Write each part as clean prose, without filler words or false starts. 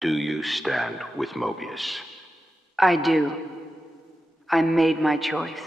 Do you stand with Mobius? I do. I made my choice.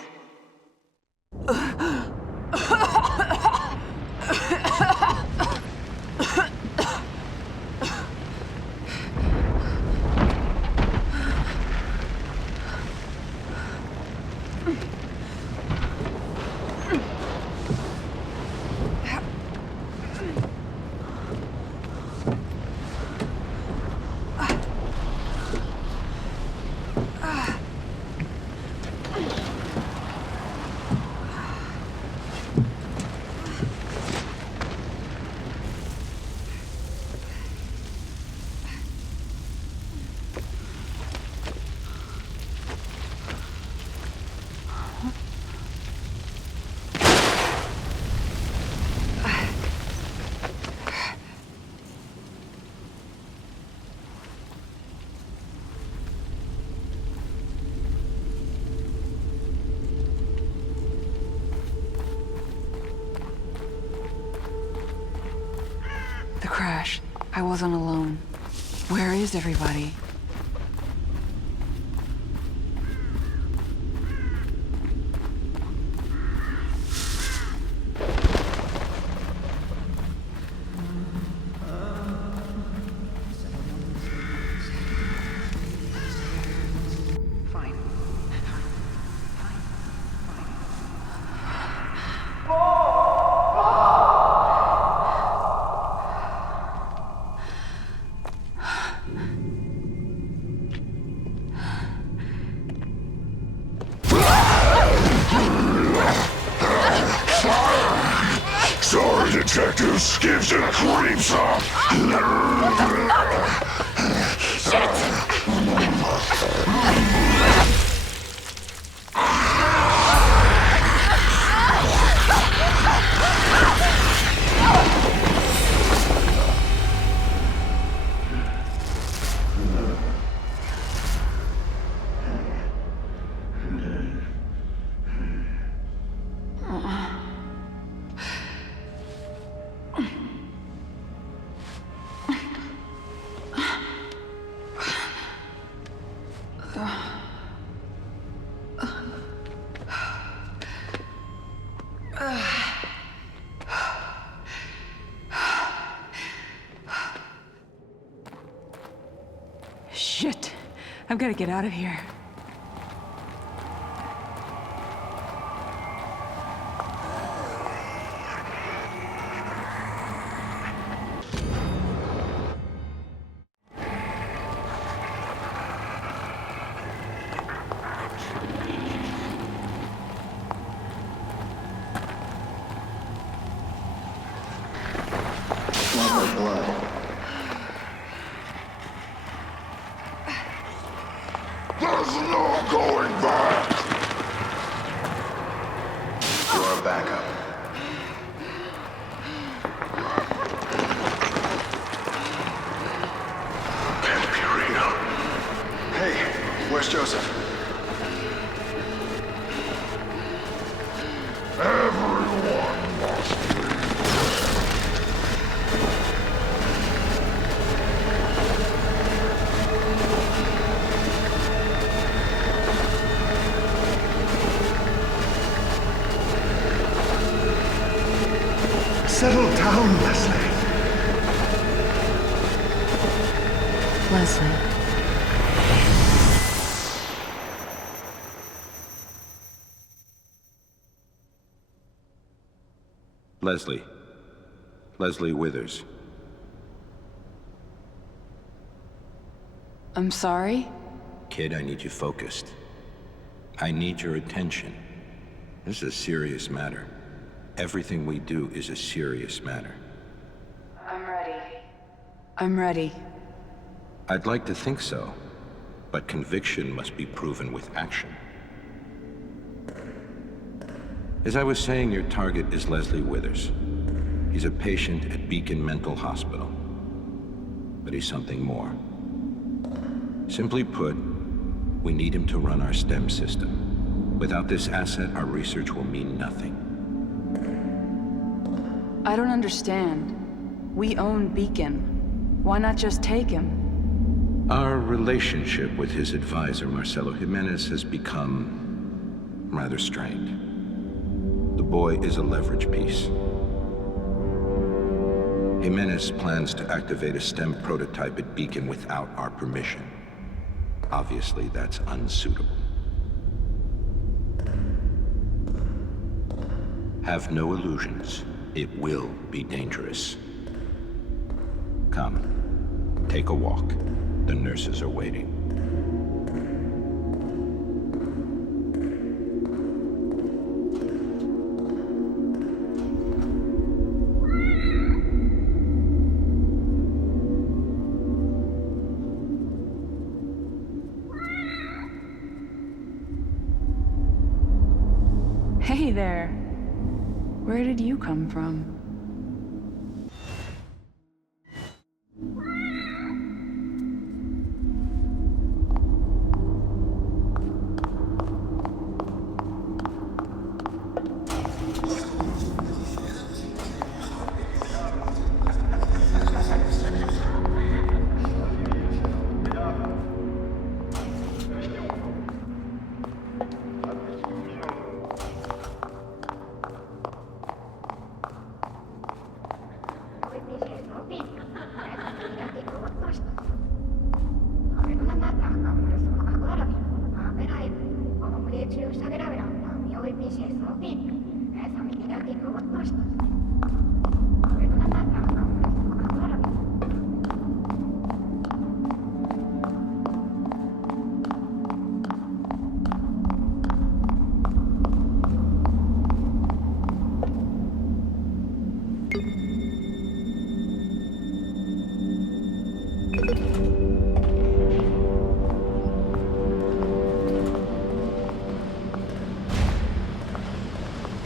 The crash. I wasn't alone. Where is everybody? Sorry, detective. Skips and creeps up. Shit. I've got to get out of here. There's no going back! You're a backup. Can't be real. Hey, where's Joseph? Everyone must be. Settle down, Leslie. Leslie. Leslie. Leslie Withers. I'm sorry? Kid, I need you focused. I need your attention. This is a serious matter. Everything we do is a serious matter. I'm ready. I'm ready. I'd like to think so, but conviction must be proven with action. As I was saying, your target is Leslie Withers. He's a patient at Beacon Mental Hospital. But he's something more. Simply put, we need him to run our STEM system. Without this asset, our research will mean nothing. I don't understand. We own Beacon. Why not just take him? Our relationship with his advisor, Marcelo Jimenez, has become rather strained. The boy is a leverage piece. Jimenez plans to activate a STEM prototype at Beacon without our permission. Obviously, that's unsuitable. Have no illusions. It will be dangerous. Come, take a walk. The nurses are waiting. Hey there. Where did you come from?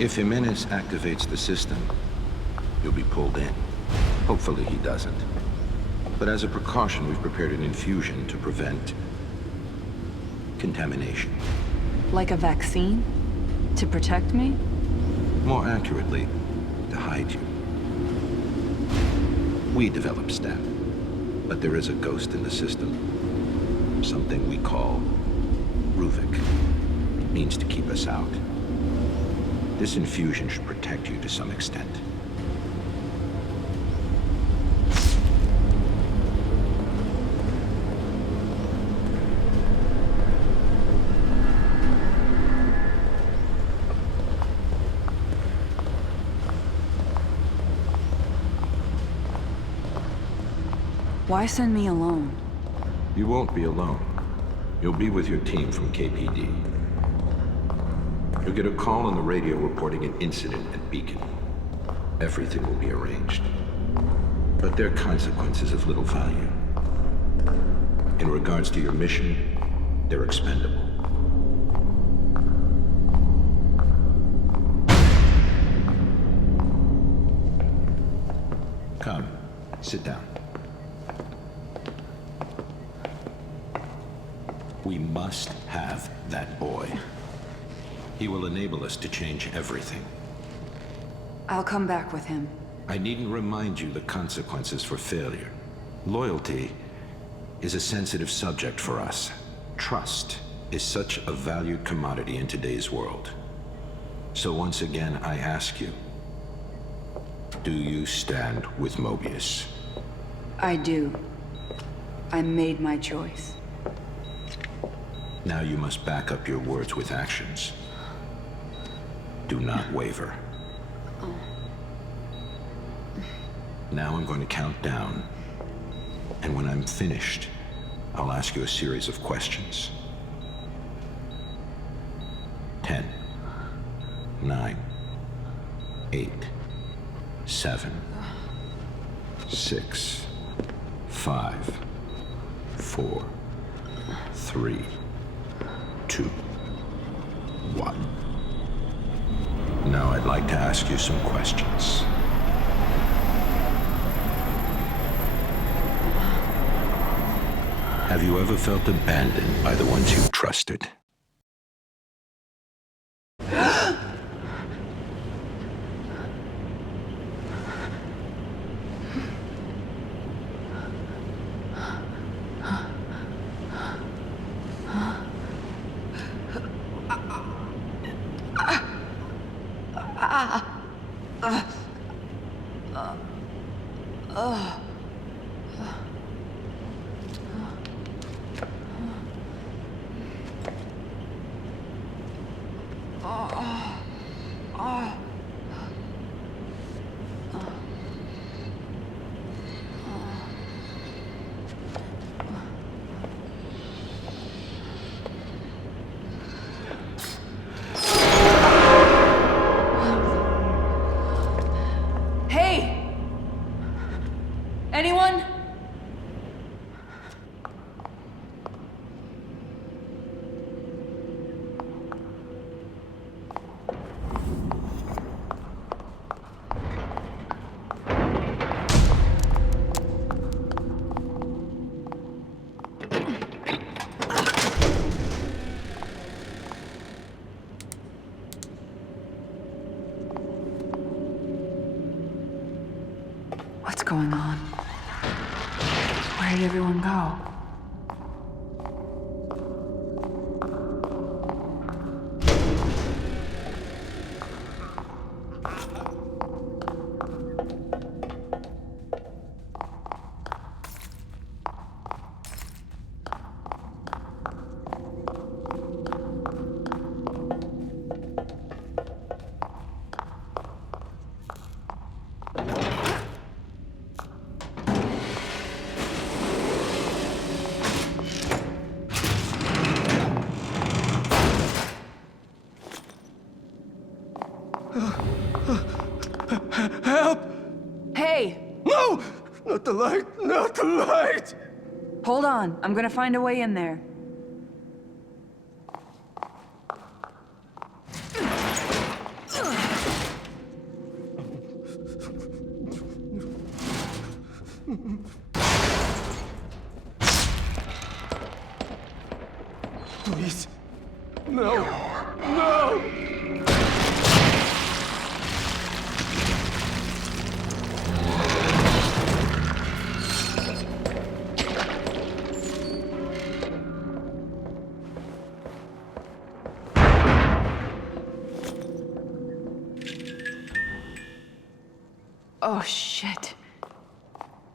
If Jimenez activates the system, you'll be pulled in. Hopefully he doesn't. But as a precaution, we've prepared an infusion to prevent contamination. Like a vaccine? To protect me? More accurately, to hide you. We develop STEM, but there is a ghost in the system. Something we call Ruvik. It means to keep us out. This infusion should protect you to some extent. Why send me alone? You won't be alone. You'll be with your team from KPD. You'll get a call on the radio reporting an incident at Beacon. Everything will be arranged. But there are consequences of little value. In regards to your mission, they're expendable. Come, sit down. We must have that boy. He will enable us to change everything. I'll come back with him. I needn't remind you the consequences for failure. Loyalty is a sensitive subject for us. Trust is such a valued commodity in today's world. So once again, I ask you, do you stand with Mobius? I do. I made my choice. Now you must back up your words with actions. Do not waver. Now I'm going to count down. And when I'm finished, I'll ask you a series of questions. 10, 9, 8, 7, 6, 5, 4, 3, 2, 1. Now I'd like to ask you some questions. Have you ever felt abandoned by the ones you trusted? Anyone? What's going on? Where did everyone go? Help! Hey! No! Not the light! Not the light! Hold on. I'm gonna find a way in there. Please. No. No! Oh, shit.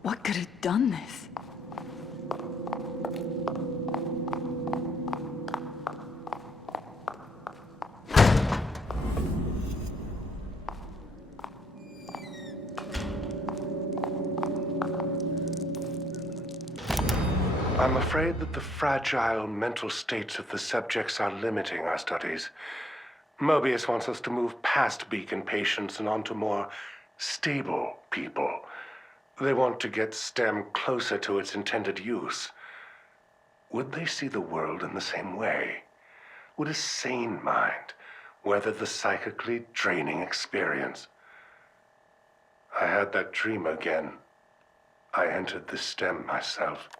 What could have done this? I'm afraid that the fragile mental states of the subjects are limiting our studies. Mobius wants us to move past Beacon patients and onto more stable people. They want to get STEM closer to its intended use. Would they see the world in the same way? Would a sane mind weather the psychically draining experience? I had that dream again. I entered the STEM myself.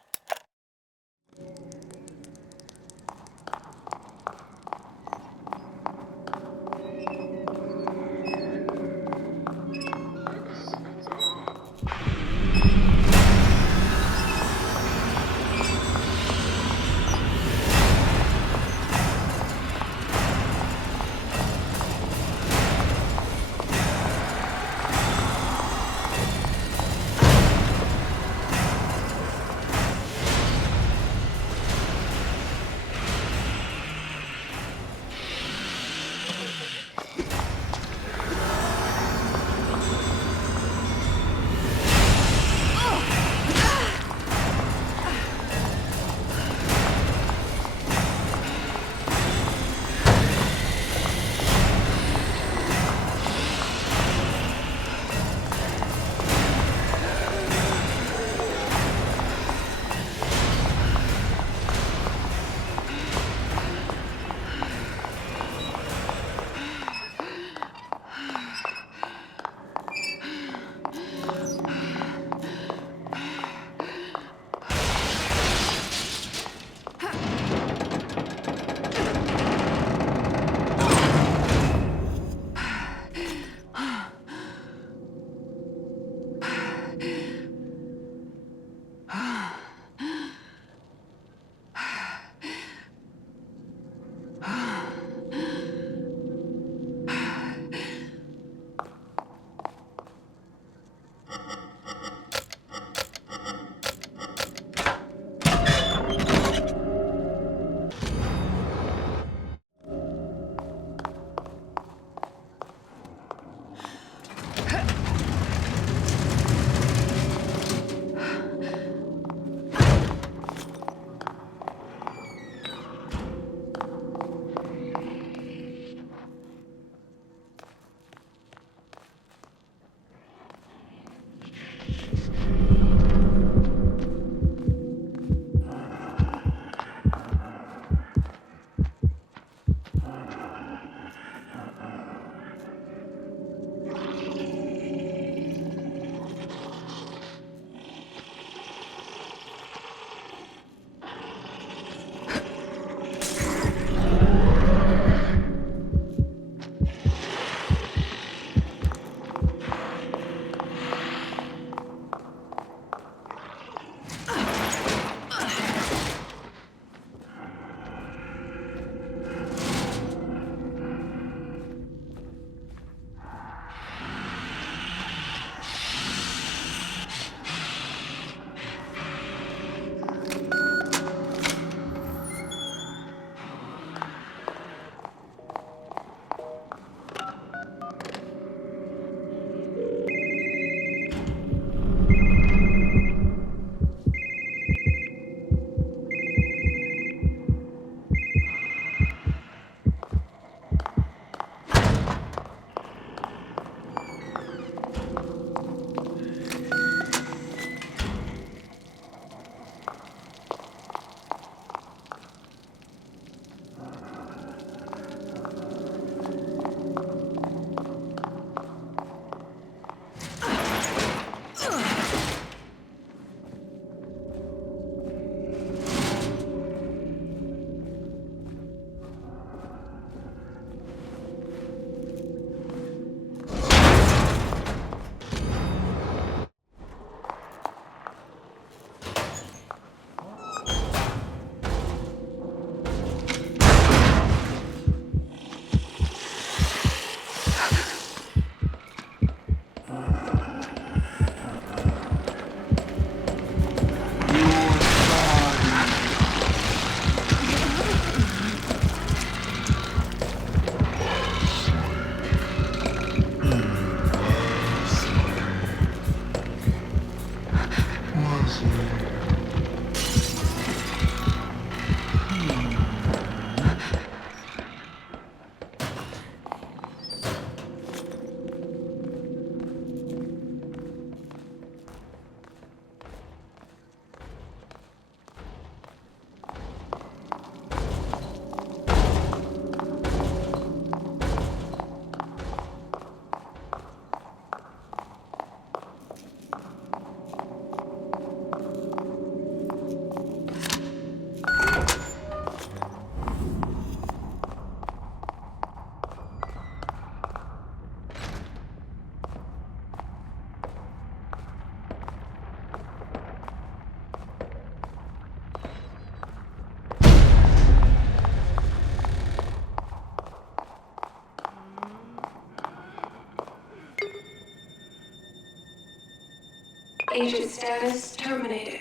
Agent status terminated.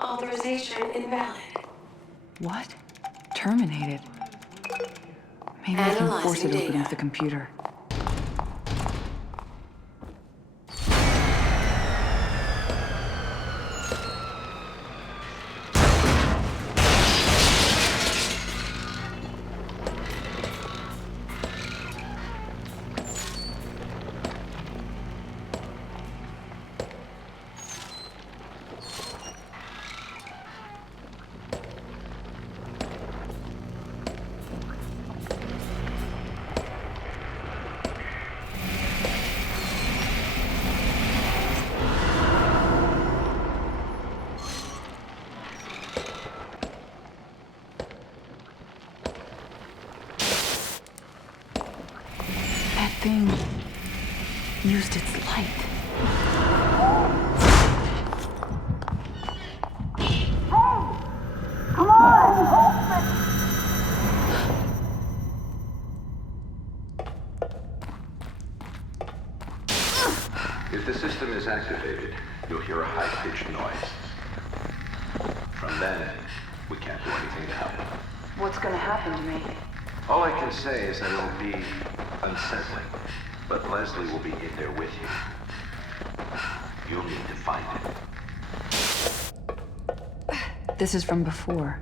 Authorization invalid. What? Terminated. Maybe I can force it open with the computer. Thing used its light. Come on, open! If the system is activated, you'll hear a high-pitched noise. From then, we can't do anything to help. What's gonna happen to me? All I can say is that it'll be unsettling, but Leslie will be in there with you. You'll need to find him. This is from before.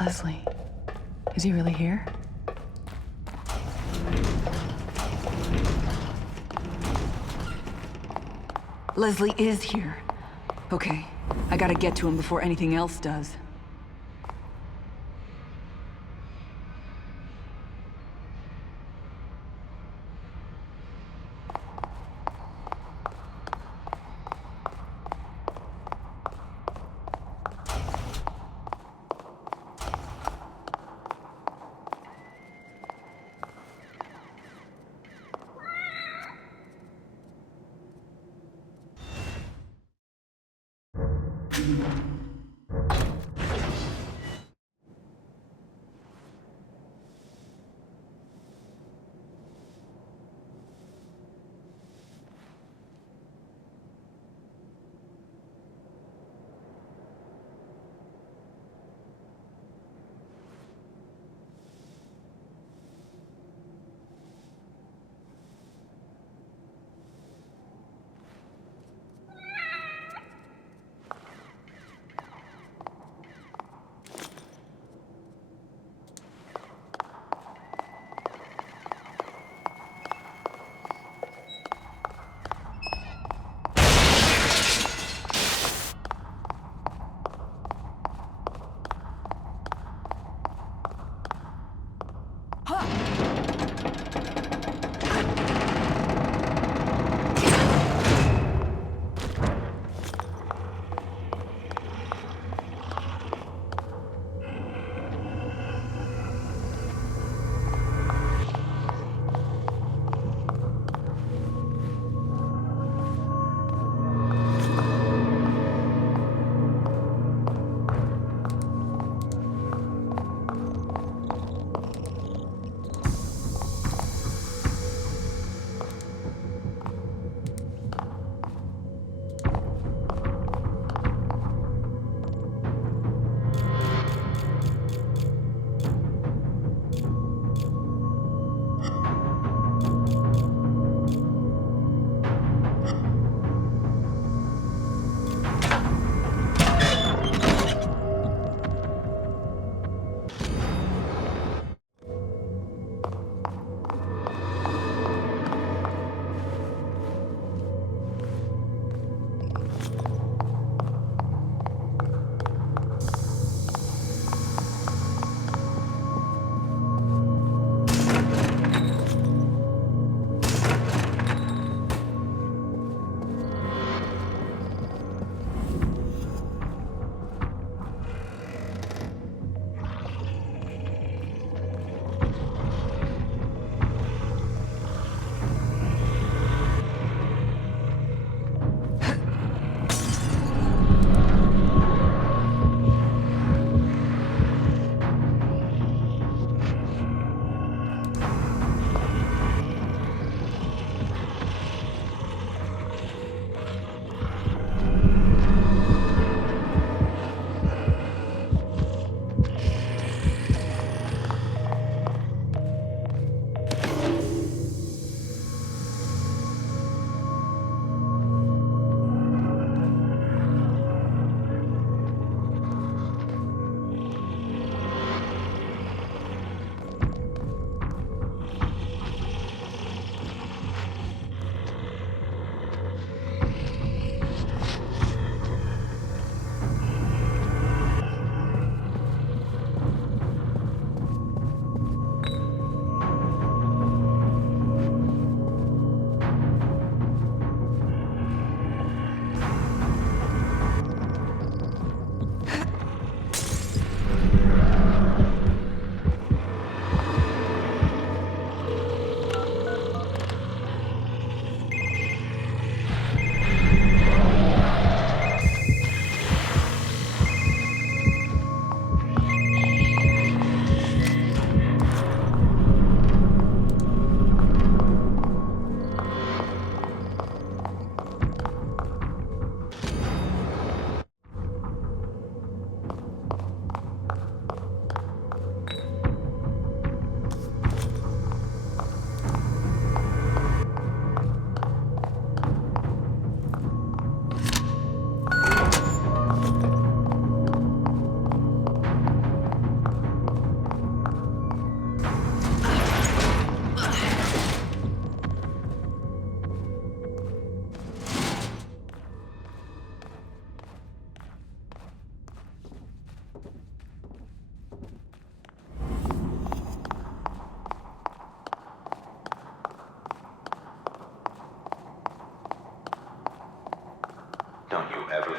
Leslie, is he really here? Leslie is here. Okay, I gotta get to him before anything else does.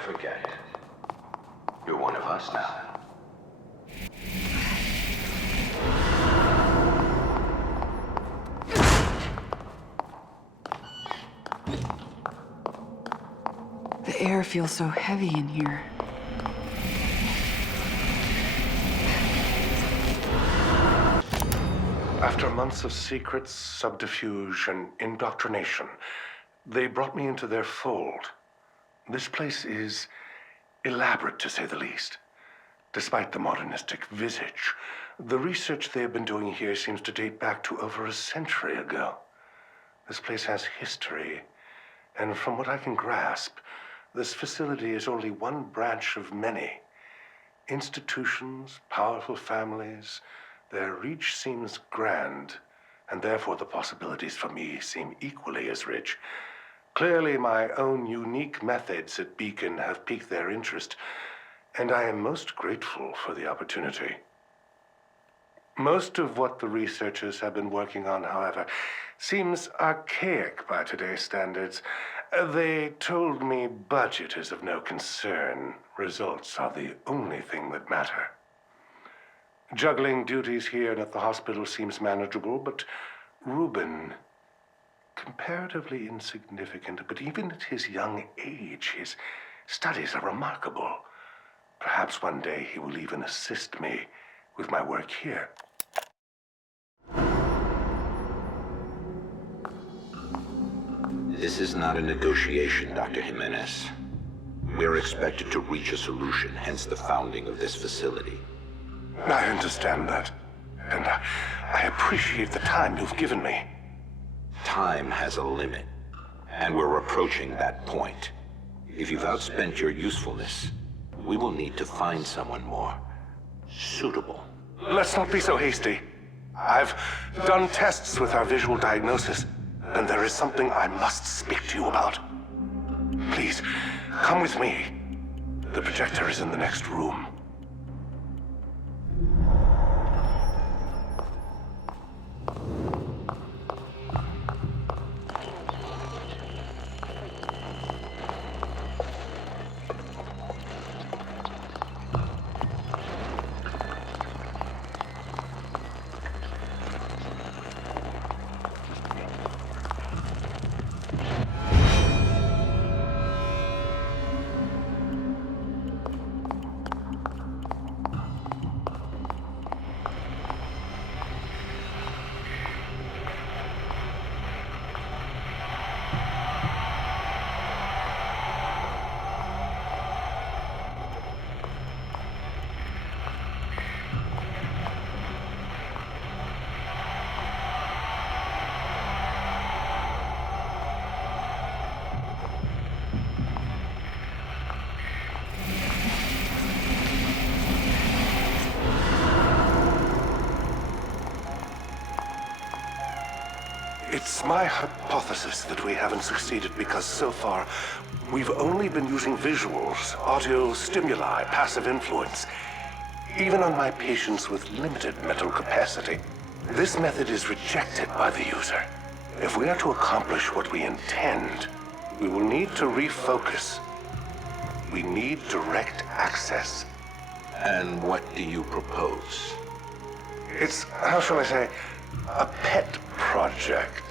forget it. You're one of us now. The air feels so heavy in here. After months of secrets, subterfuge, and indoctrination, they brought me into their fold. This place is elaborate, to say the least. Despite the modernistic visage, the research they have been doing here seems to date back to over a century ago. This place has history, and from what I can grasp, this facility is only one branch of many. Institutions, powerful families, their reach seems grand, and therefore the possibilities for me seem equally as rich. Clearly, my own unique methods at Beacon have piqued their interest, and I am most grateful for the opportunity. Most of what the researchers have been working on, however, seems archaic by today's standards. They told me budget is of no concern. Results are the only thing that matter. Juggling duties here and at the hospital seems manageable, but Reuben, comparatively insignificant, but even at his young age, his studies are remarkable. Perhaps one day he will even assist me with my work here. This is not a negotiation, Dr. Jimenez. We're expected to reach a solution, hence the founding of this facility. I understand that, and I appreciate the time you've given me. Time has a limit, and we're approaching that point. If you've outspent your usefulness, we will need to find someone more suitable. Let's not be so hasty. I've done tests with our visual diagnosis, and there is something I must speak to you about. Please, come with me. The projector is in the next room. It's my hypothesis that we haven't succeeded because so far we've only been using visuals, audio stimuli, passive influence, even on my patients with limited mental capacity. This method is rejected by the user. If we are to accomplish what we intend, we will need to refocus. We need direct access. And what do you propose? It's, how shall I say, a pet project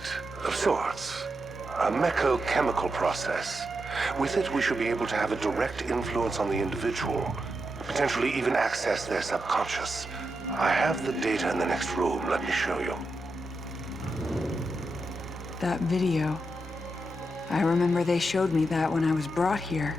of sorts. A mecho-chemical process. With it, we should be able to have a direct influence on the individual, potentially even access their subconscious. I have the data in the next room. Let me show you. That video. I remember they showed me that when I was brought here.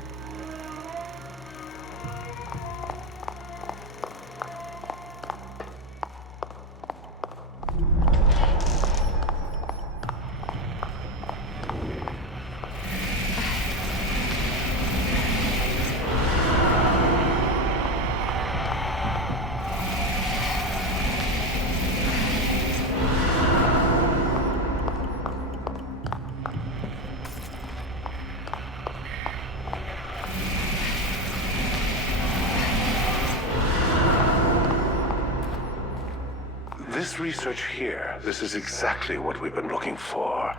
This research here, this is exactly what we've been looking for.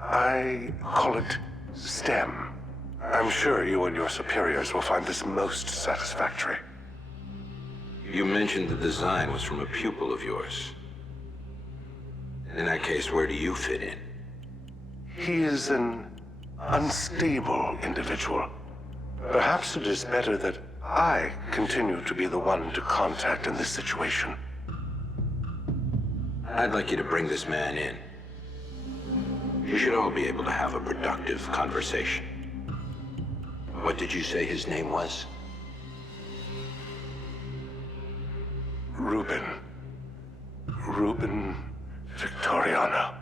I call it STEM. I'm sure you and your superiors will find this most satisfactory. You mentioned the design was from a pupil of yours. In that case, where do you fit in? He is an unstable individual. Perhaps it is better that I continue to be the one to contact in this situation. I'd like you to bring this man in. You should all be able to have a productive conversation. What did you say his name was? Ruben Victoriano.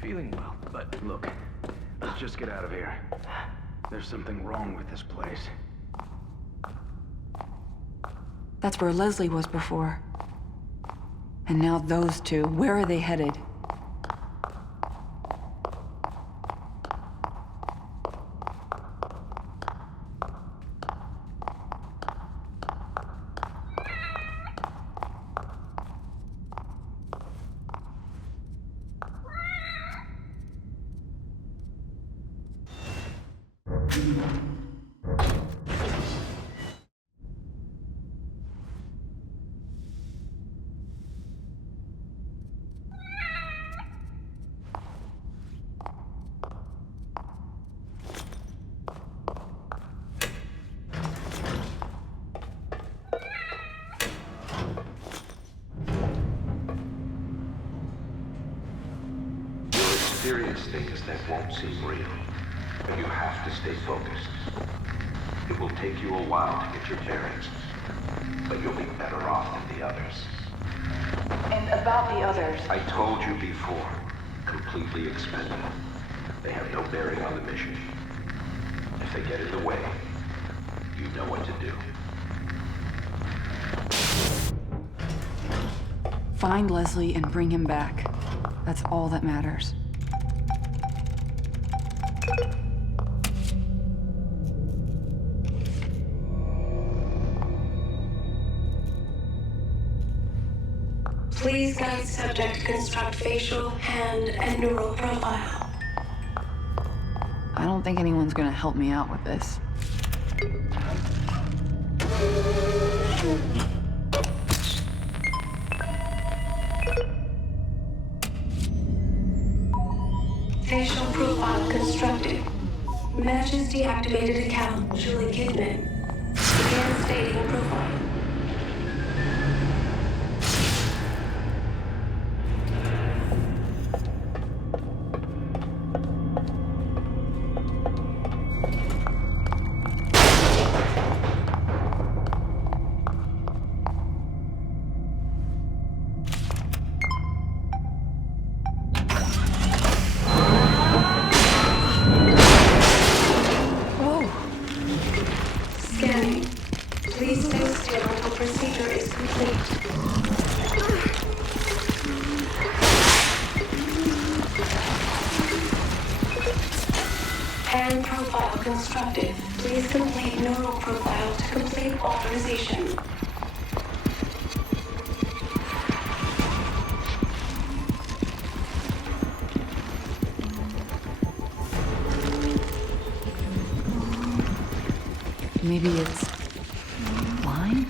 Feeling well, but look, let's just get out of here. There's something wrong with this place. That's where Leslie was before. And now those two, where are they headed? Serious things that won't seem real, but you have to stay focused. It will take you a while to get your bearings, but you'll be better off than the others. And about the others? I told you before, completely expendable. They have no bearing on the mission. If they get in the way, you know what to do. Find Leslie and bring him back. That's all that matters. Please guide subject construct facial, hand, and neural profile. I don't think anyone's gonna help me out with this. Facial profile constructed. Matches deactivated account, Julie Kidman. Begin stating profile. Scanning. Please stay still until procedure is complete. Hand profile constructed. Please complete neural profile to complete authorization. Maybe it's line?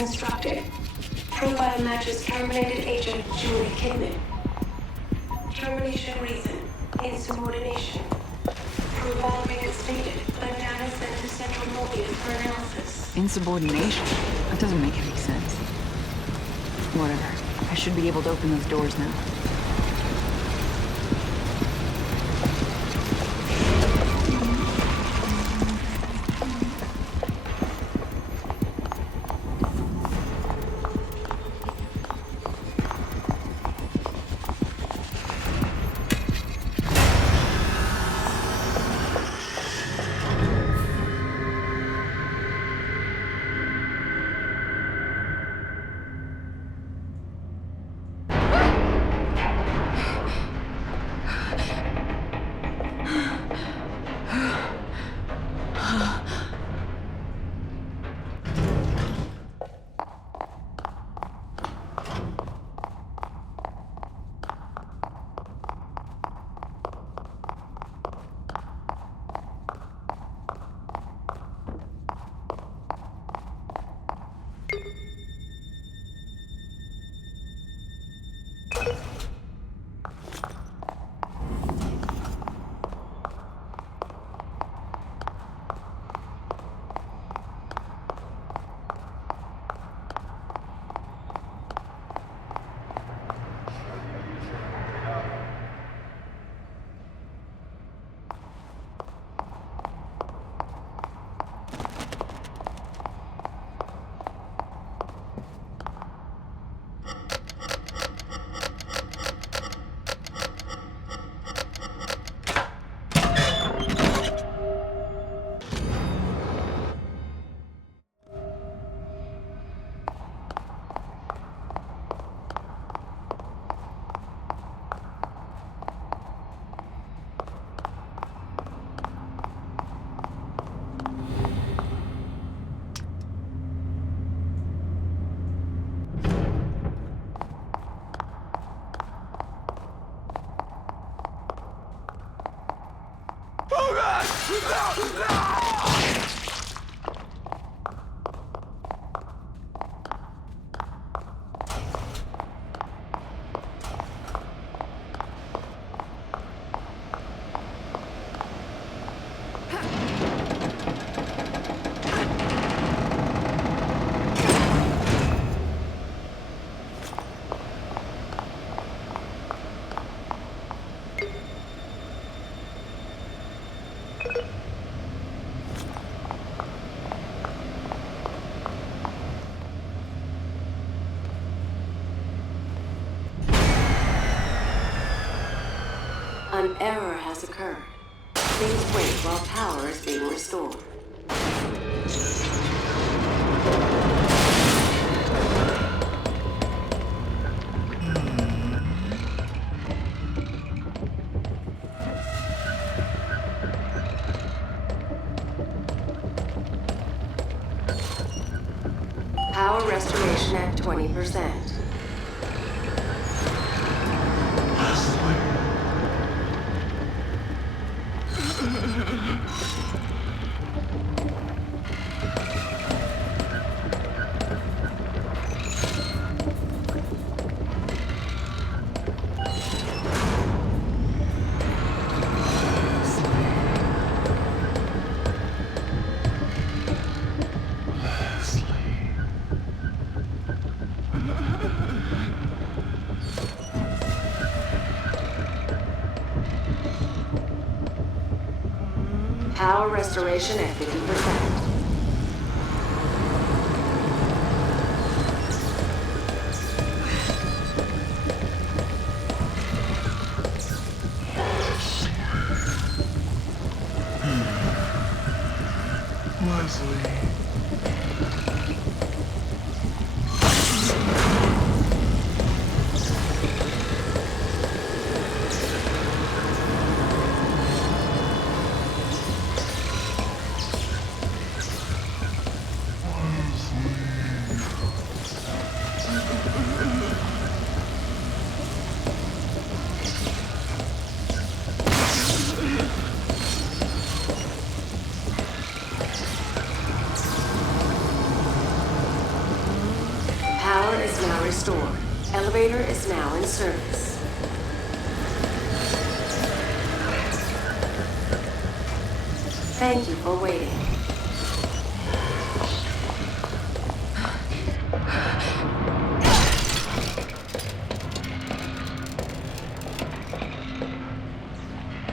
constructed. Profile matches terminated agent Julie Kidman. Termination reason, insubordination. Profile reinstated, but data sent to Central Mobius for analysis. Insubordination? That doesn't make any sense. Whatever. I should be able to open those doors now. An error has occurred. Please wait while power is being restored. Power restoration at 20%. Power restoration at 50%. restored. Elevator is now in service. Thank you for waiting.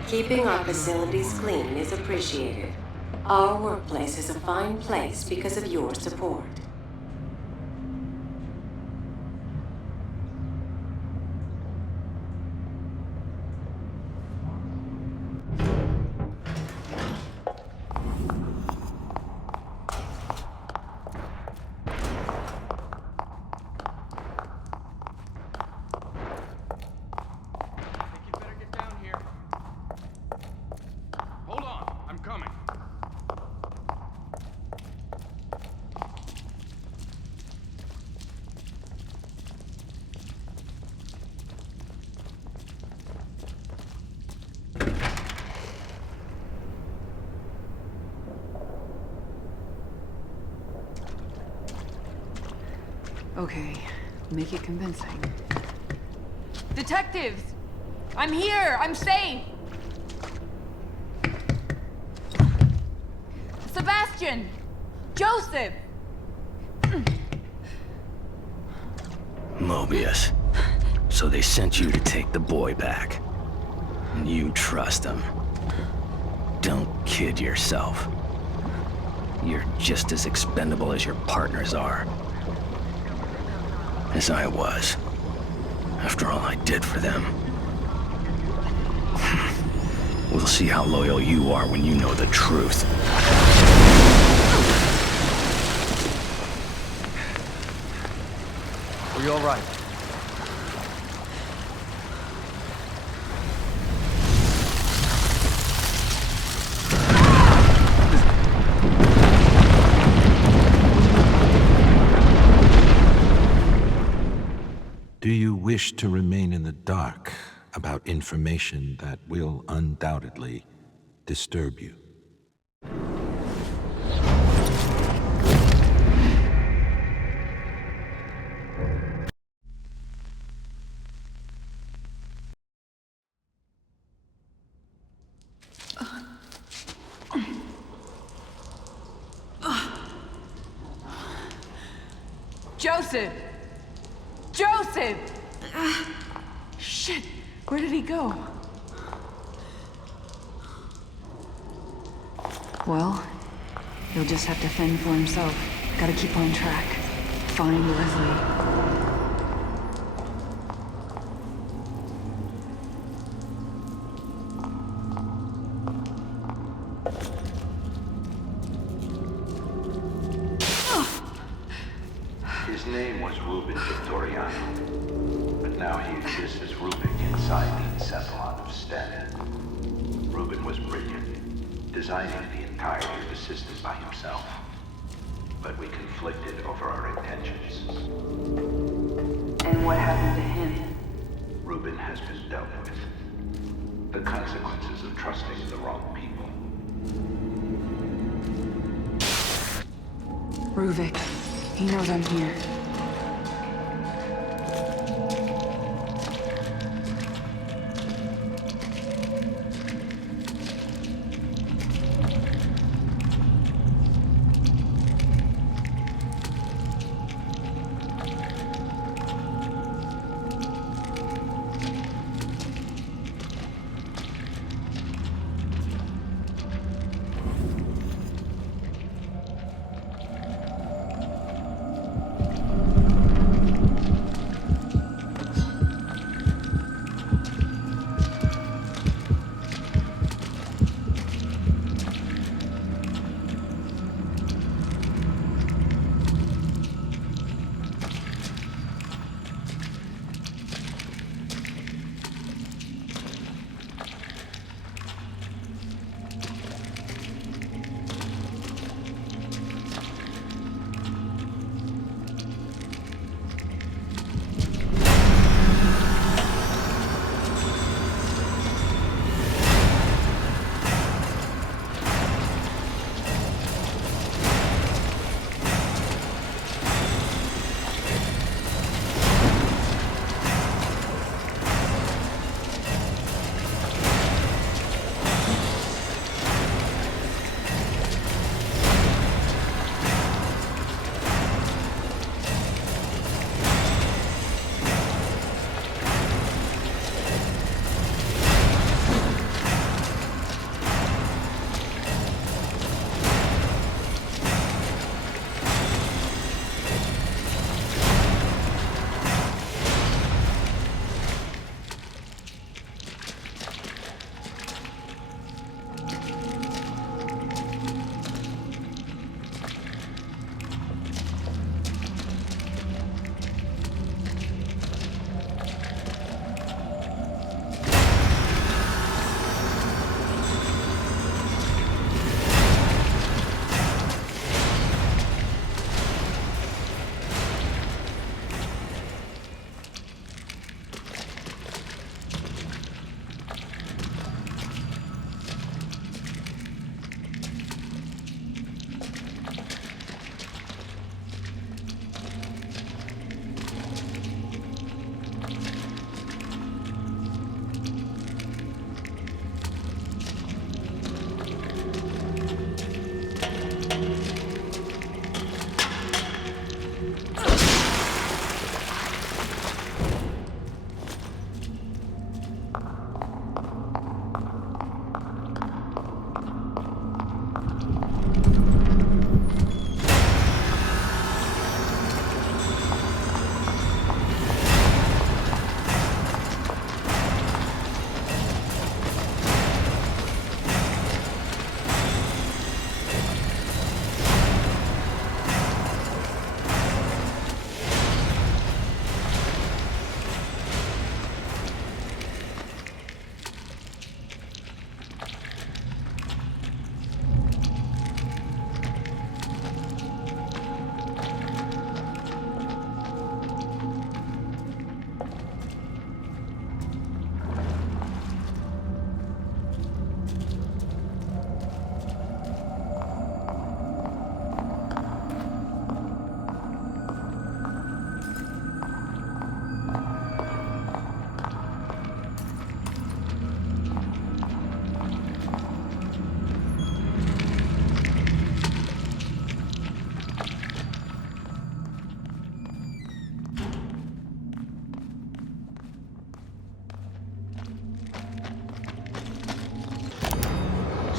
Keeping our facilities clean is appreciated. Our workplace is a fine place because of your support. Okay, make it convincing. Detectives! I'm here! I'm safe! Sebastian! Joseph! Mobius. So they sent you to take the boy back. And you trust him. Don't kid yourself. You're just as expendable as your partners are. As I was. After all I did for them. We'll see how loyal you are when you know the truth. Are you all right? Do you wish to remain in the dark about information that will undoubtedly disturb you? Joseph! Joseph! Shit! Where did he go? Well, he'll just have to fend for himself. Gotta keep on track. Find Leslie. His name was Ruben Victoriano, but now he exists as Rubik inside the Encephalon of Sten. Ruben was brilliant, designing the entirety of the system by himself. But we conflicted over our intentions. And what happened to him? Ruben has been dealt with. The consequences of trusting the wrong people. Ruvik. He knows I'm here.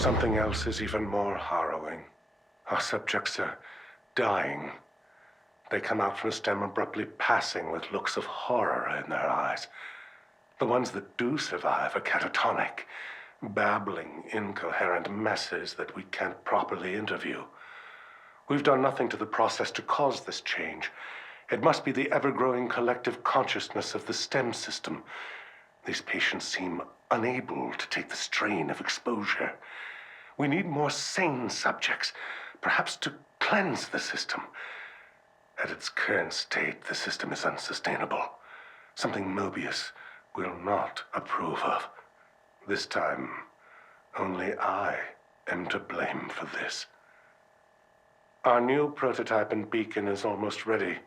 something else is even more harrowing. Our subjects are dying. They come out from STEM abruptly passing with looks of horror in their eyes. The ones that do survive are catatonic, babbling incoherent messes that we can't properly interview. We've done nothing to the process to cause this change. It must be the ever-growing collective consciousness of the STEM system. These patients seem unable to take the strain of exposure. We need more sane subjects, perhaps to cleanse the system. At its current state, the system is unsustainable. Something Mobius will not approve of. This time, only I am to blame for this. Our new prototype and beacon is almost ready.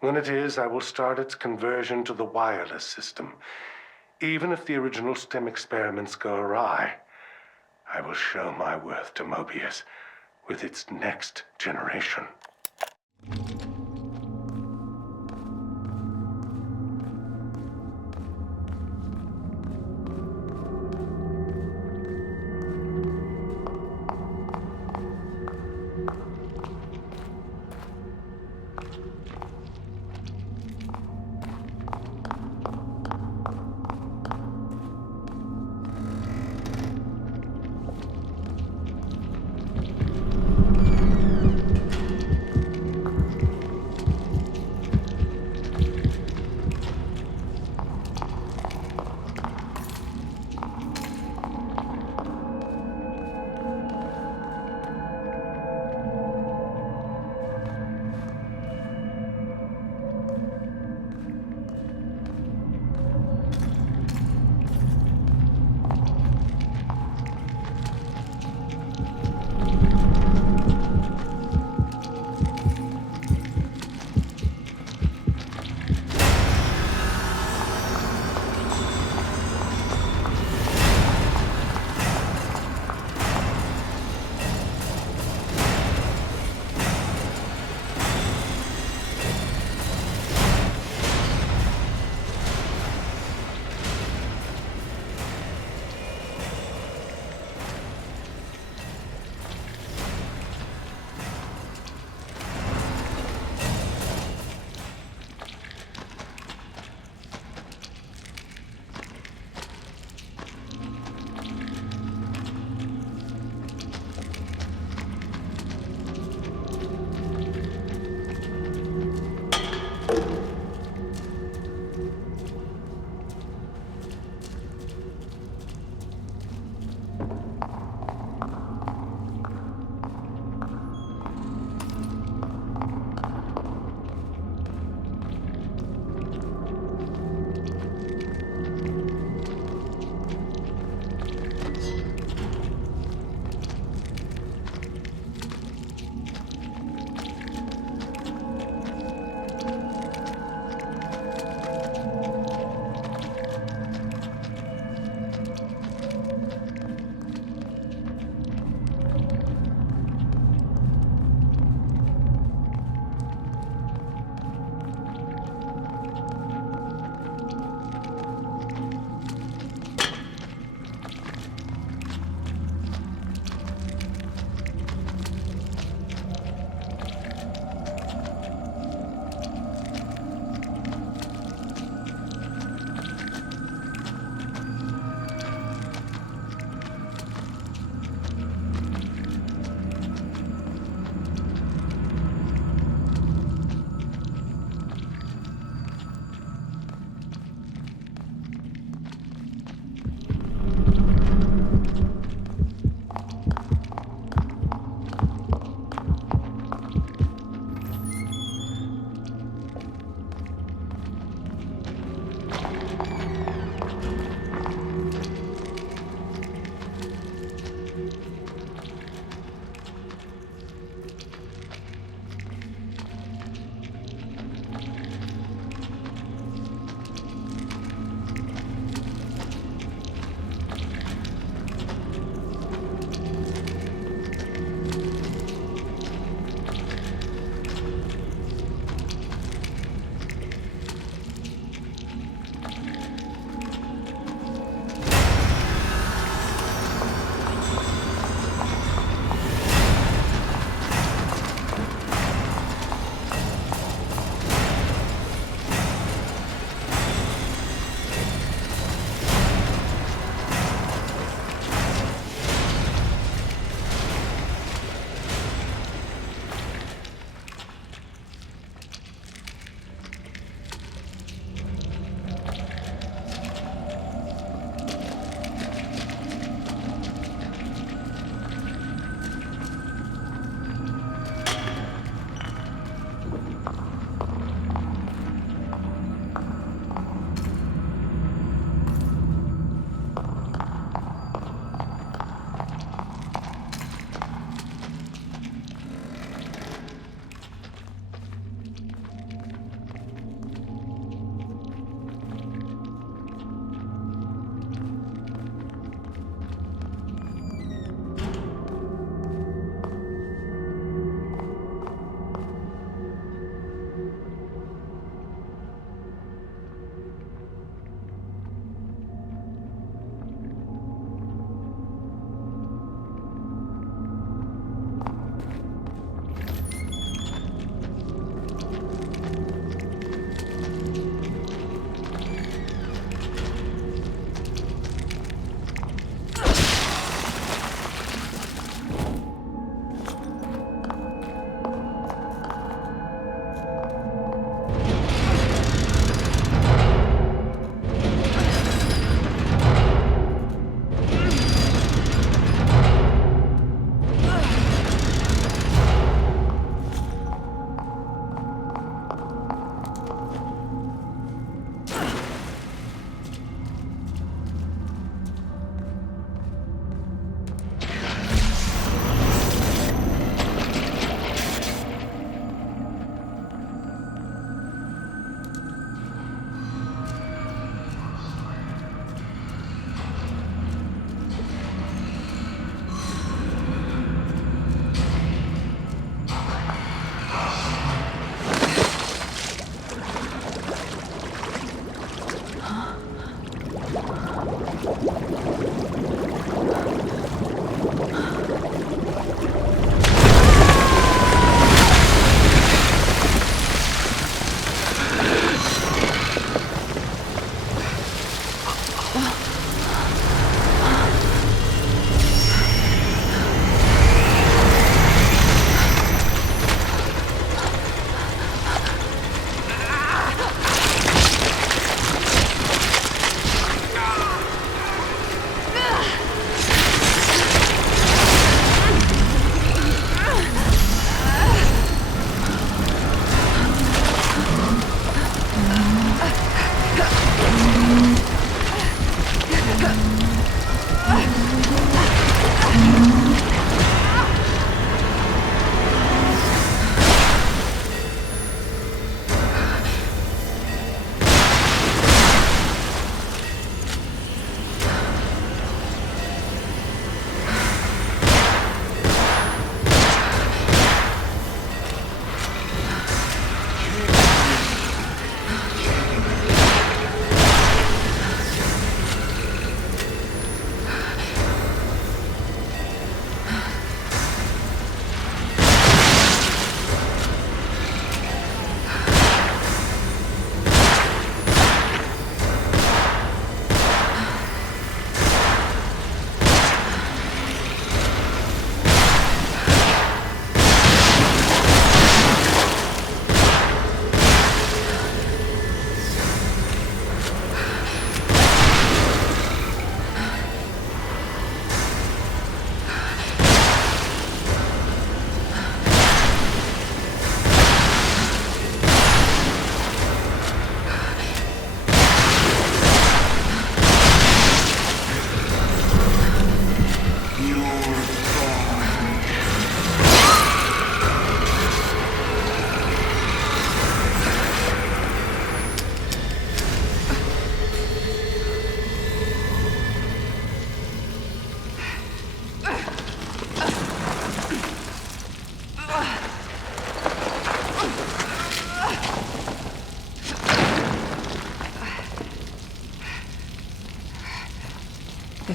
When it is, I will start its conversion to the wireless system. Even if the original STEM experiments go awry, I will show my worth to Mobius with its next generation.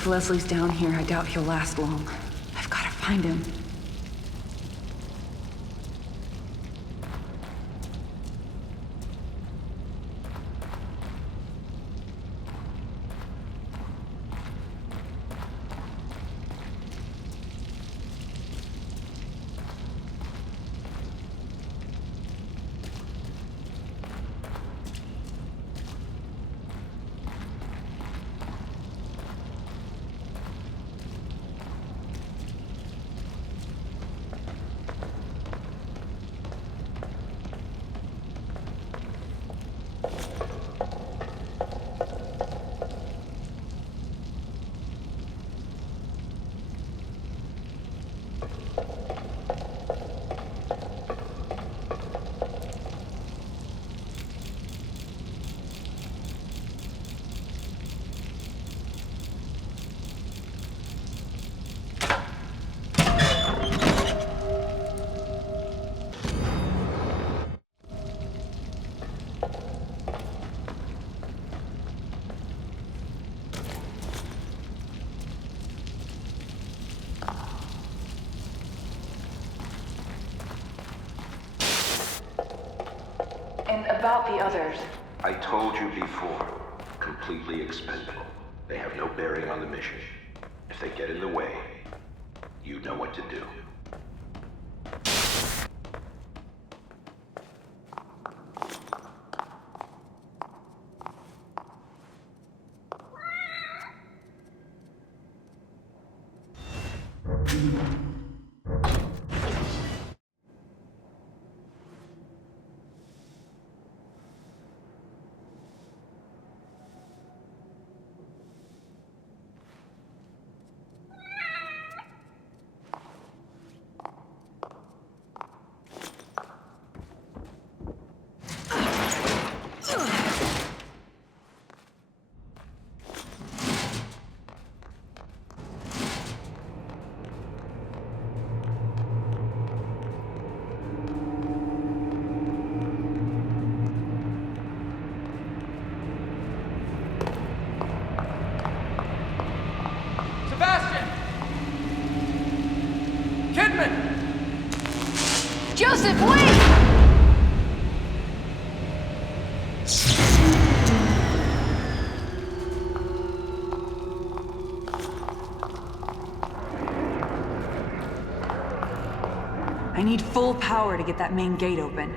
If Leslie's down here, I doubt he'll last long. I've got to find him. And about the others. I told you before, completely expendable. They have no bearing on the mission. If they get in the way, you know what to do. Joseph, wait! I need full power to get that main gate open.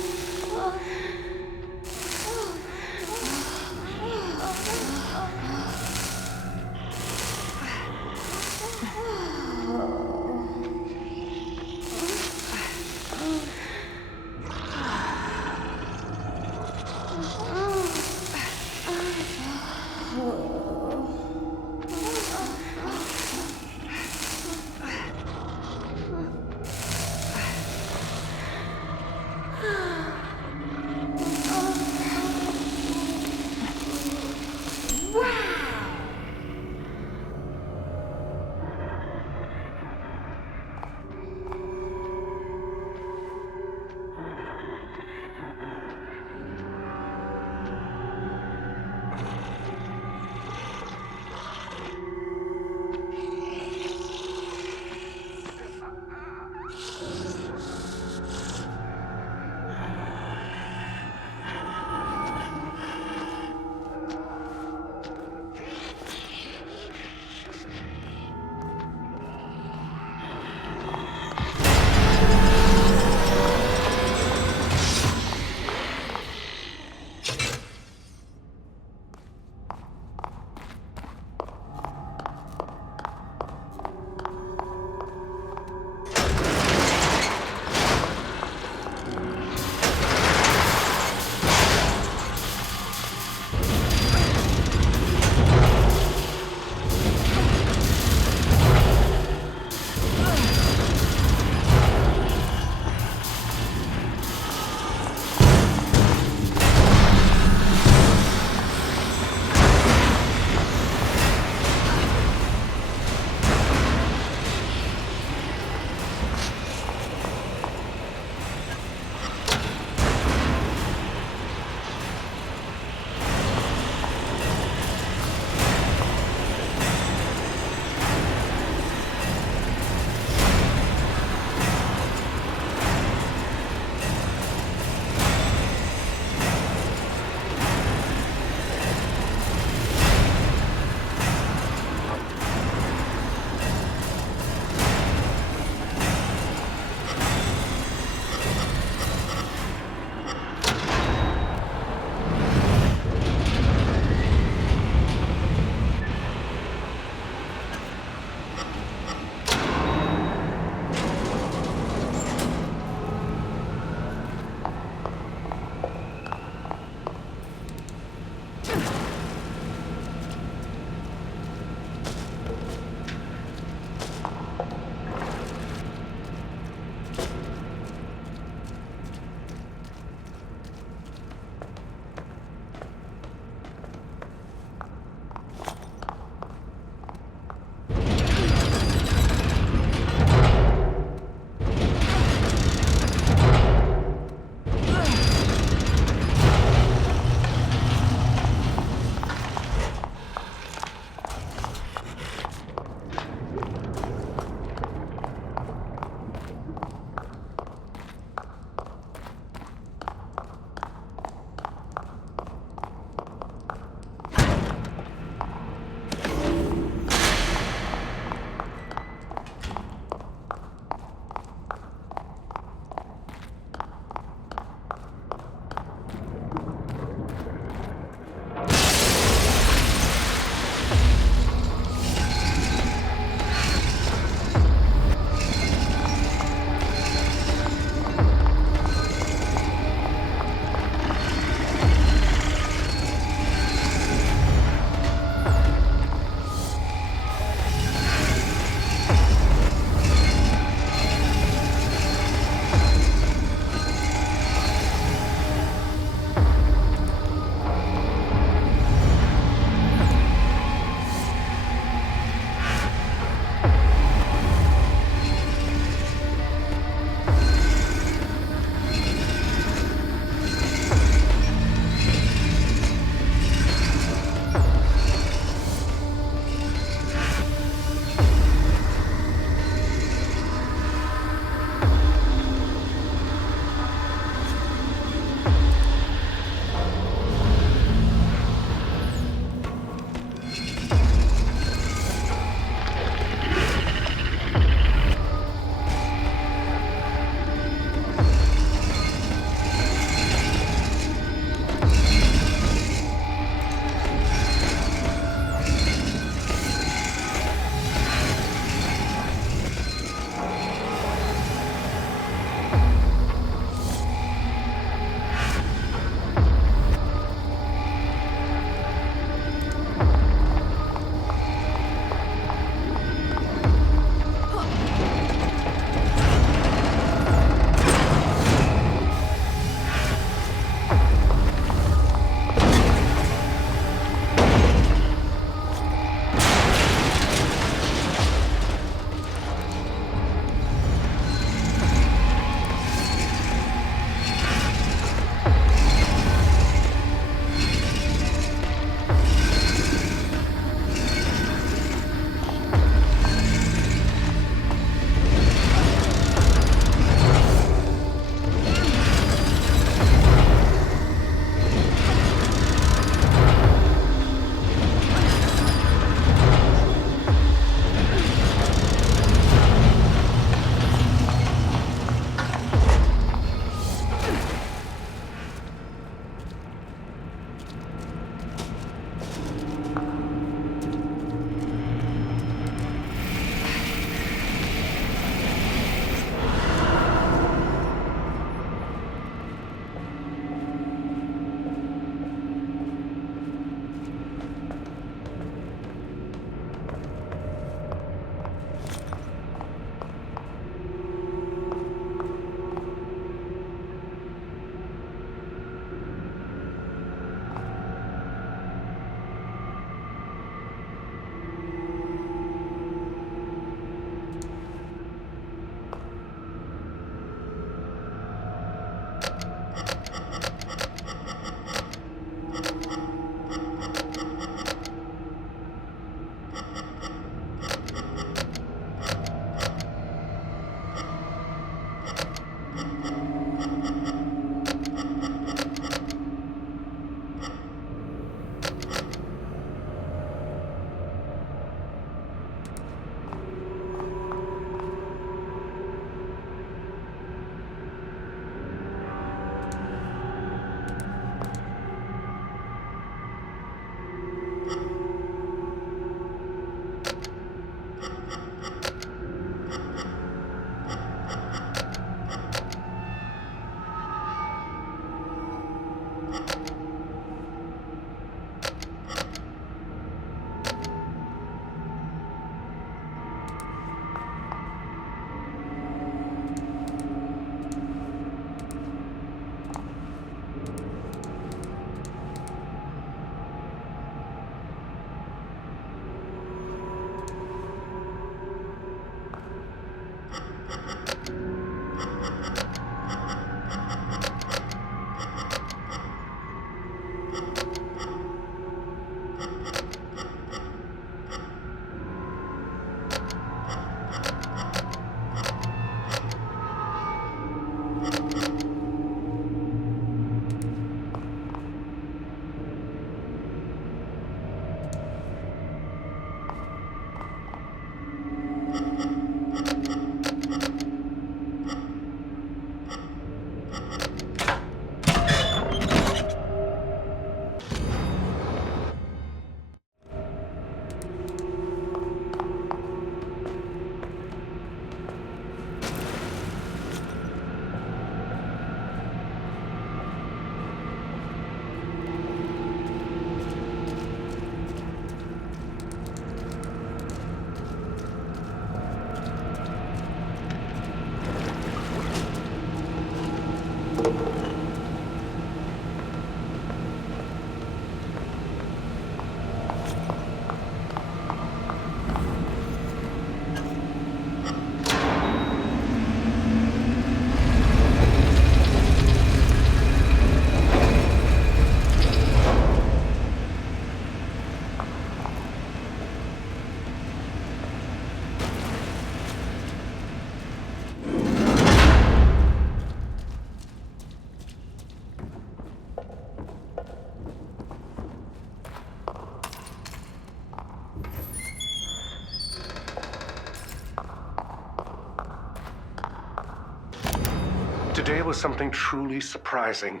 Today was something truly surprising.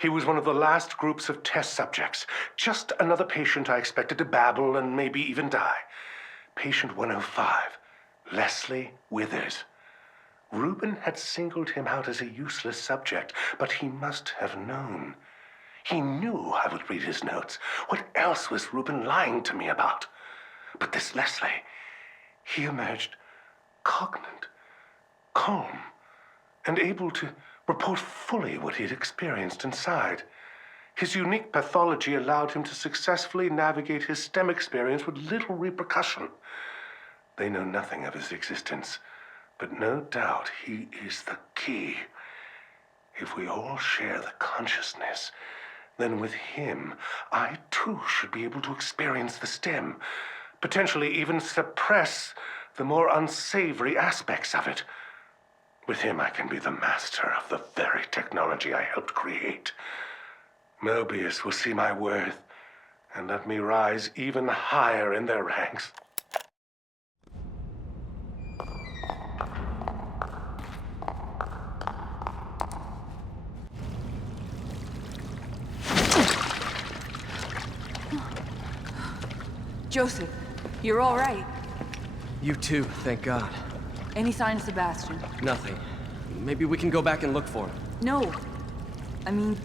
He was one of the last groups of test subjects. Just another patient I expected to babble and maybe even die. Patient 105, Leslie Withers. Reuben had singled him out as a useless subject, but he must have known. He knew I would read his notes. What else was Reuben lying to me about? But this Leslie, he emerged cognate, calm, and able to report fully what he'd experienced inside. His unique pathology allowed him to successfully navigate his STEM experience with little repercussion. They know nothing of his existence, but no doubt he is the key. If we all share the consciousness, then with him, I too should be able to experience the STEM, potentially even suppress the more unsavory aspects of it. With him, I can be the master of the very technology I helped create. Mobius will see my worth and let me rise even higher in their ranks. Joseph, you're all right. You too, thank God. Any sign of Sebastian? Nothing. Maybe we can go back and look for him. No. I mean,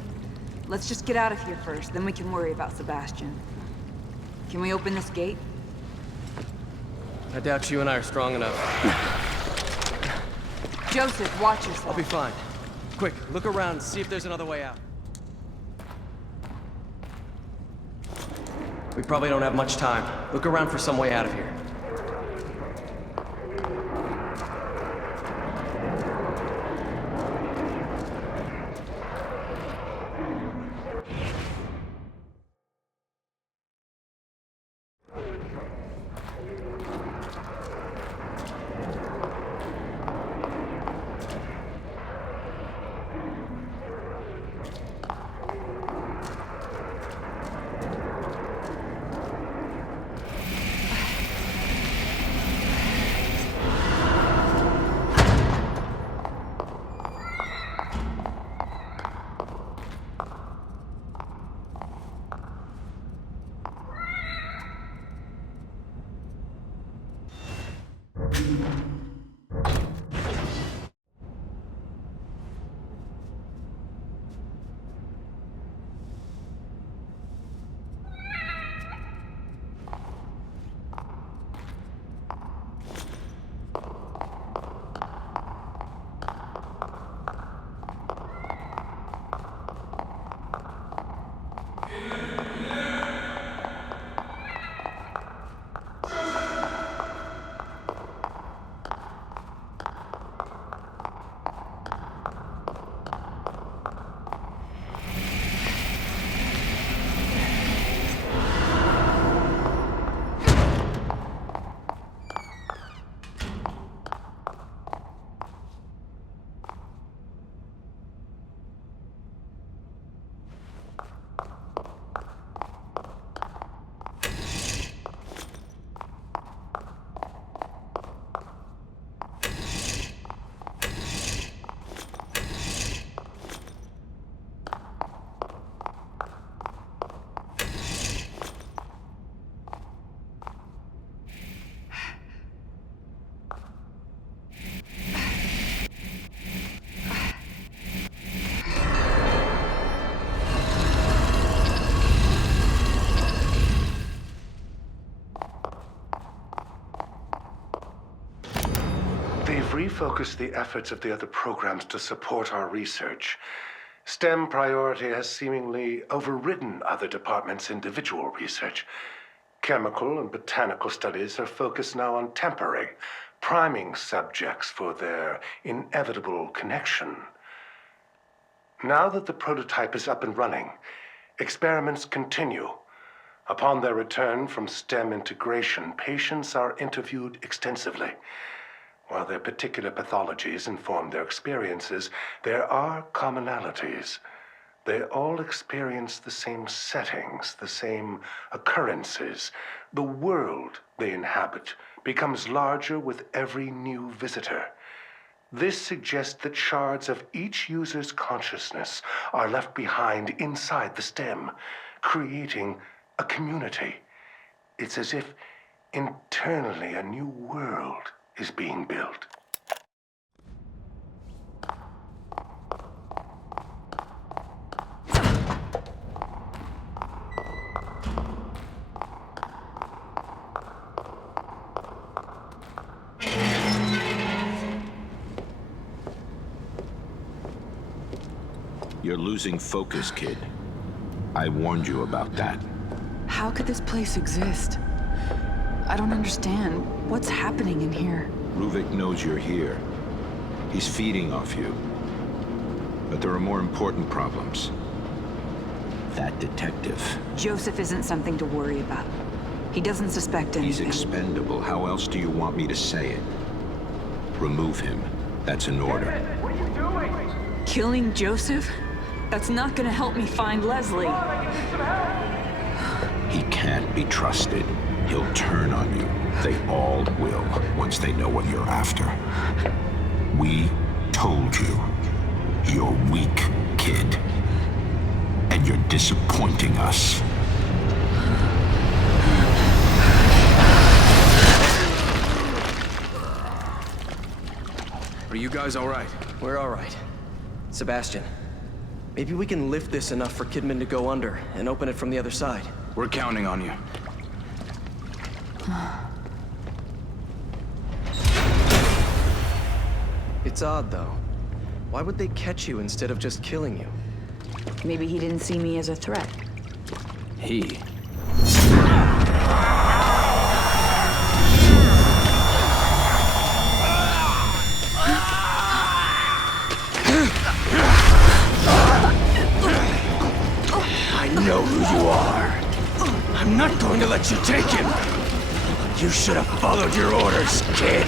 let's just get out of here first, then we can worry about Sebastian. Can we open this gate? I doubt you and I are strong enough. Joseph, watch yourself. I'll be fine. Quick, look around, see if there's another way out. We probably don't have much time. Look around for some way out of here. refocus the efforts of the other programs to support our research, STEM priority has seemingly overridden other departments' individual research. Chemical and botanical studies are focused now on tempering, priming subjects for their inevitable connection. Now that the prototype is up and running, experiments continue. Upon their return from STEM integration, patients are interviewed extensively. While their particular pathologies inform their experiences, there are commonalities. They all experience the same settings, the same occurrences. The world they inhabit becomes larger with every new visitor. This suggests that shards of each user's consciousness are left behind inside the STEM, creating a community. It's as if internally a new world is being built. You're losing focus, kid. I warned you about that. How could this place exist? I don't understand. What's happening in here? Ruvik knows you're here. He's feeding off you. But there are more important problems. That detective. Joseph isn't something to worry about. He doesn't suspect anything. He's expendable. How else do you want me to say it? Remove him. That's an order. What are you doing? Killing Joseph? That's not gonna help me find Leslie. He can't be trusted. He'll turn on you. They all will, once they know what you're after. We told you. You're weak, kid. And you're disappointing us. Are you guys all right? We're all right. Sebastian, maybe we can lift this enough for Kidman to go under and open it from the other side. We're counting on you. It's odd, though. Why would they catch you instead of just killing you? Maybe he didn't see me as a threat. He? I know who you are. I'm not going to let you take him. You should have followed your orders, kid.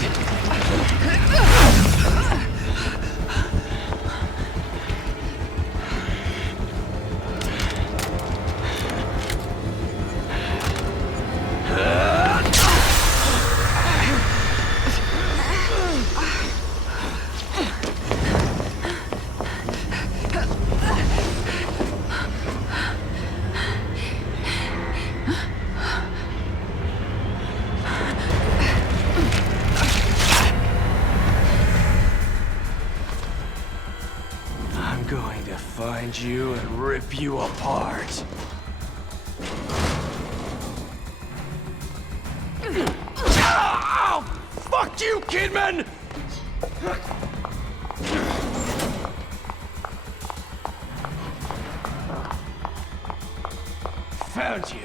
Find you and rip you apart. Oh, fuck you, Kidman! Found you.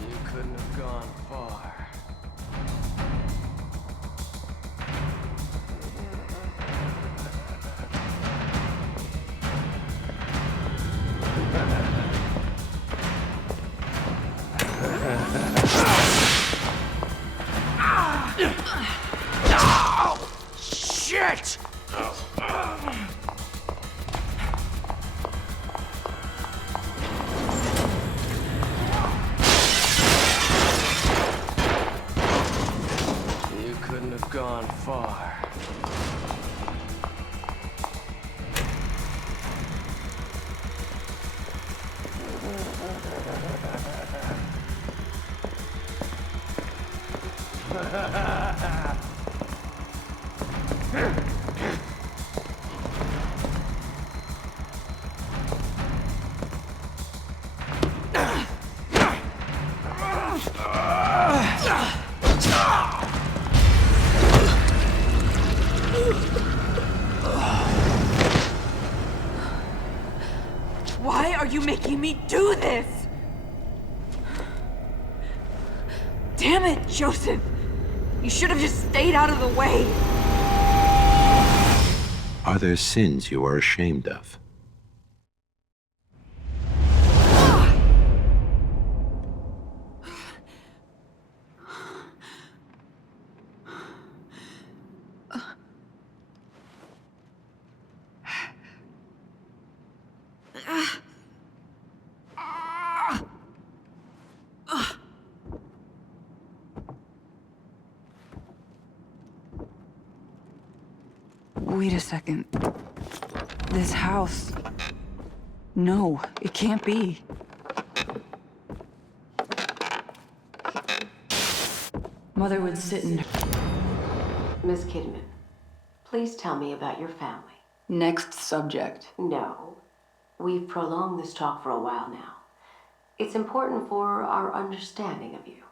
You couldn't have gone far. Shit! You couldn't have gone far. me do this! Damn it, Joseph! You should have just stayed out of the way! Are there sins you are ashamed of? Wait a second. This house... No, it can't be. Mother would sit in... Miss Kidman, please tell me about your family. Next subject. No. We've prolonged this talk for a while now. It's important for our understanding of you.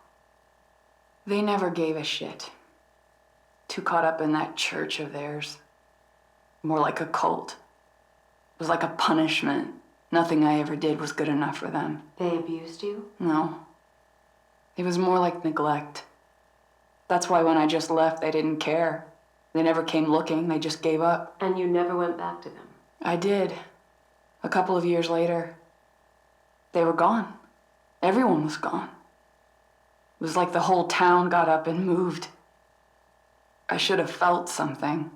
They never gave a shit. Too caught up in that church of theirs. More like a cult. It was like a punishment. Nothing I ever did was good enough for them. They abused you? No. It was more like neglect. That's why when I just left, they didn't care. They never came looking, they just gave up. And you never went back to them? I did. A couple of years later, they were gone. Everyone was gone. It was like the whole town got up and moved. I should have felt something,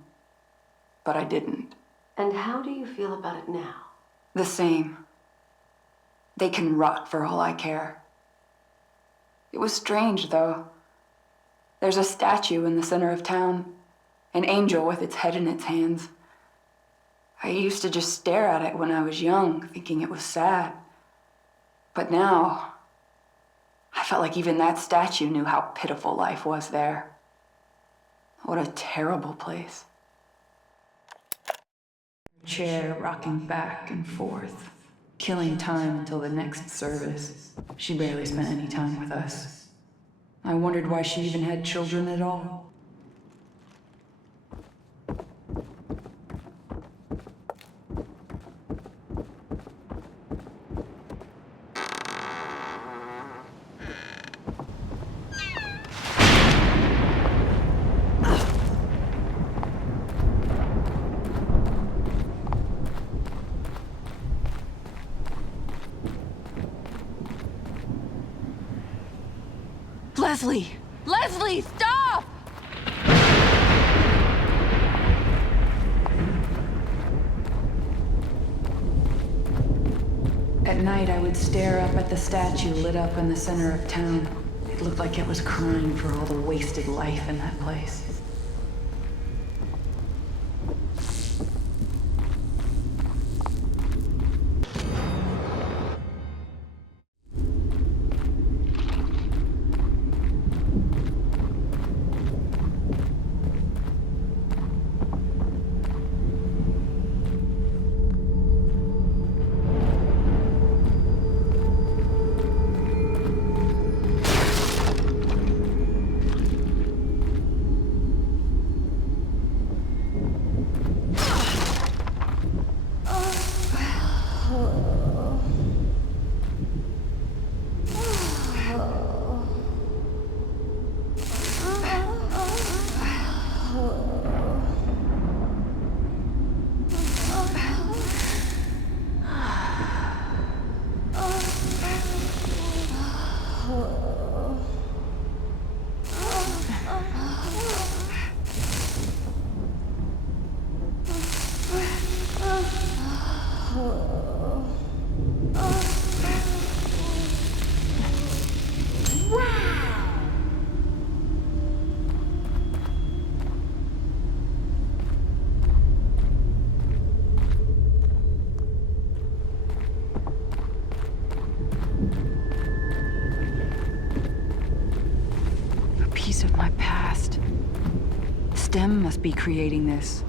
but I didn't. And how do you feel about it now? The same. They can rot for all I care. It was strange, though. There's a statue in the center of town, an angel with its head in its hands. I used to just stare at it when I was young, thinking it was sad. But now, I felt like even that statue knew how pitiful life was there. What a terrible place. Chair rocking back and forth, killing time until the next service. She barely spent any time with us. I wondered why she even had children at all. Leslie! Leslie, stop! At night, I would stare up at the statue lit up in the center of town. It looked like it was crying for all the wasted life in that place. Of my past. STEM must be creating this.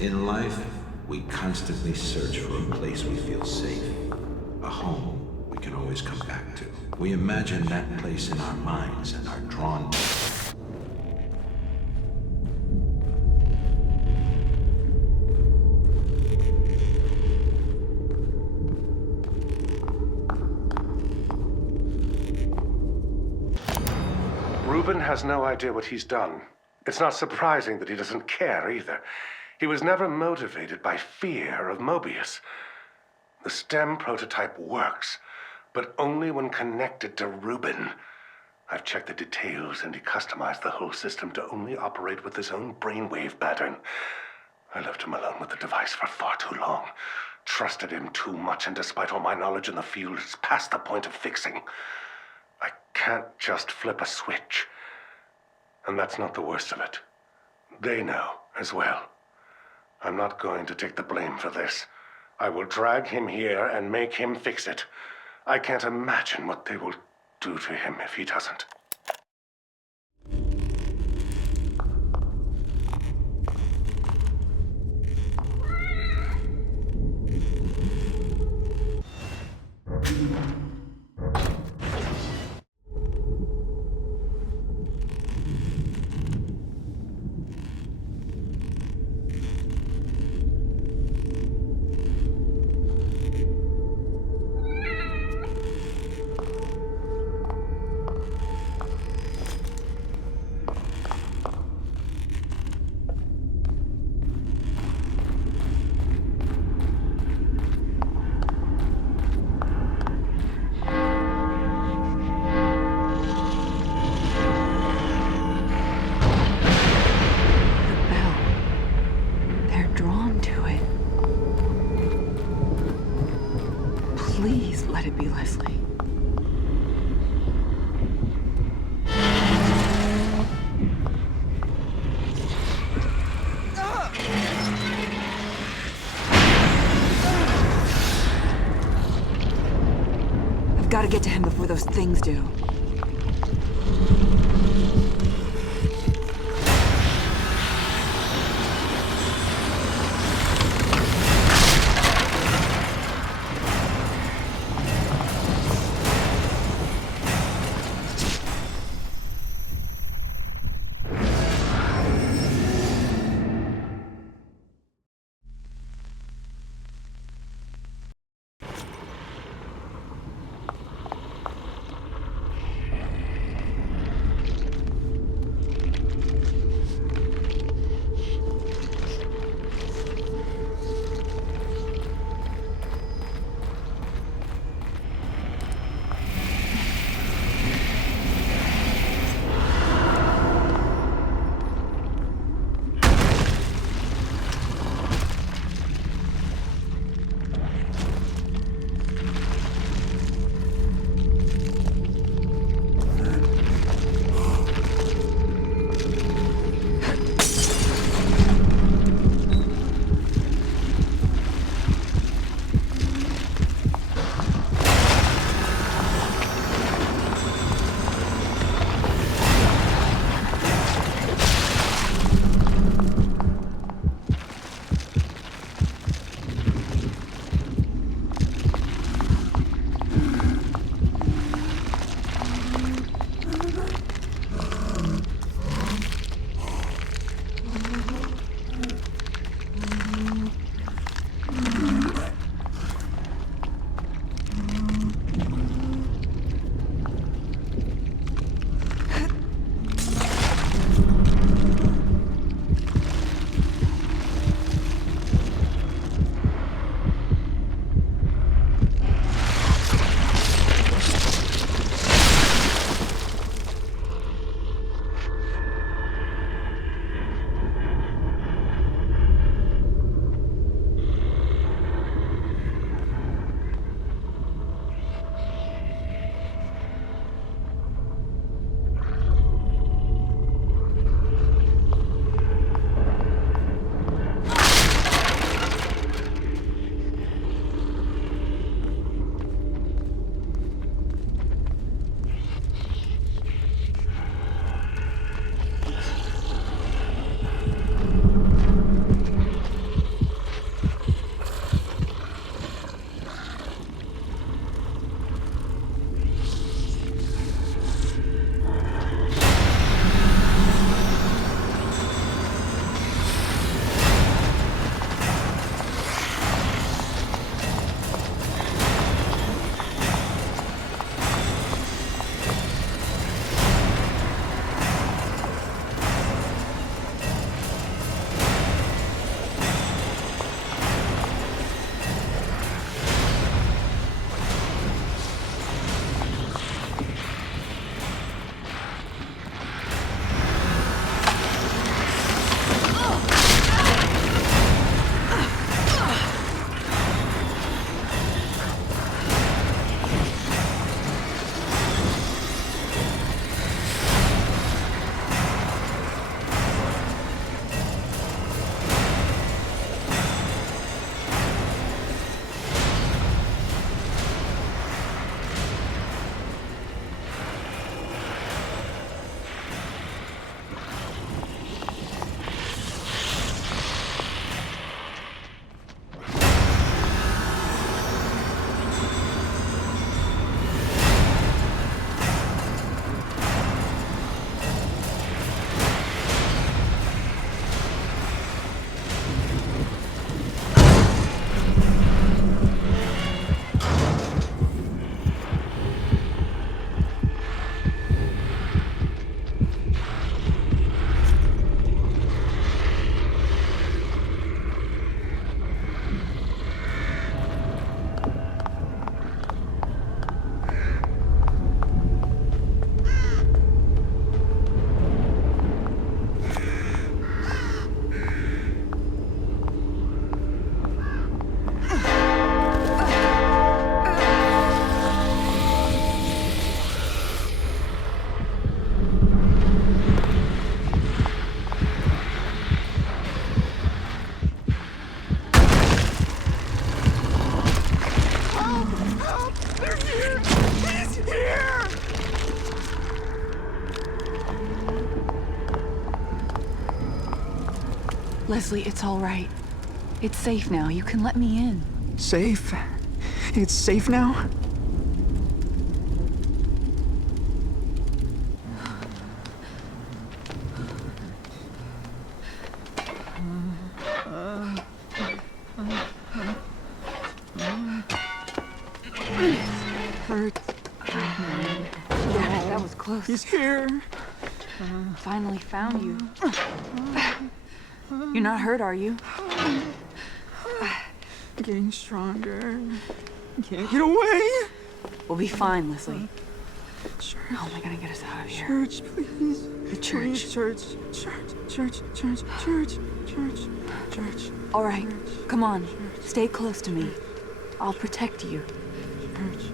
In life, we constantly search for a place we feel safe, a home we can always come back to. We imagine that place in our minds and are drawn to it. Reuben has no idea what he's done. It's not surprising that he doesn't care either. He was never motivated by fear of Mobius. The STEM prototype works, but only when connected to Reuben. I've checked the details, and he customized the whole system to only operate with his own brainwave pattern. I left him alone with the device for far too long. Trusted him too much, and despite all my knowledge in the field, it's past the point of fixing. I can't just flip a switch. And that's not the worst of it. They know as well. I'm not going to take the blame for this. I will drag him here and make him fix it. I can't imagine what they will do to him if he doesn't. Please let it be Leslie. I've got to get to him before those things do. Leslie, it's all right. It's safe now. You can let me in. Safe? It's safe now? Hurt. Yeah, that was close. He's here. Finally found you. You're not hurt, are you? Getting stronger. Can't get away. We'll be fine, Leslie. Church. How am I gonna get us out of here? Church, please. The church. Please, church. Church. All right, come on. Stay close to me. I'll protect you. Church.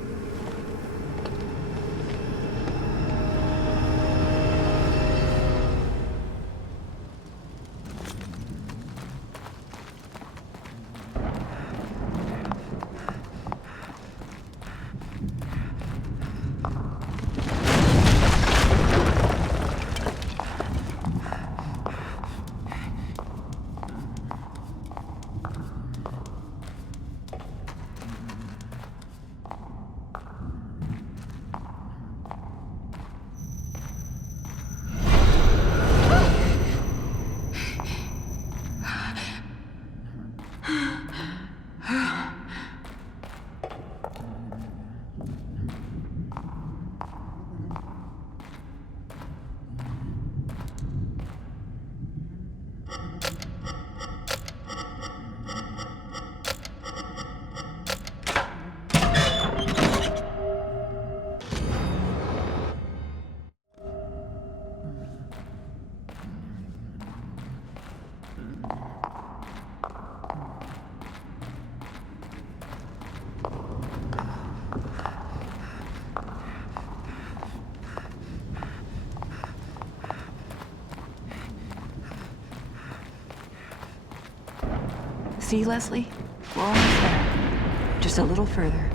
See, Leslie? We're almost there. Just a little further.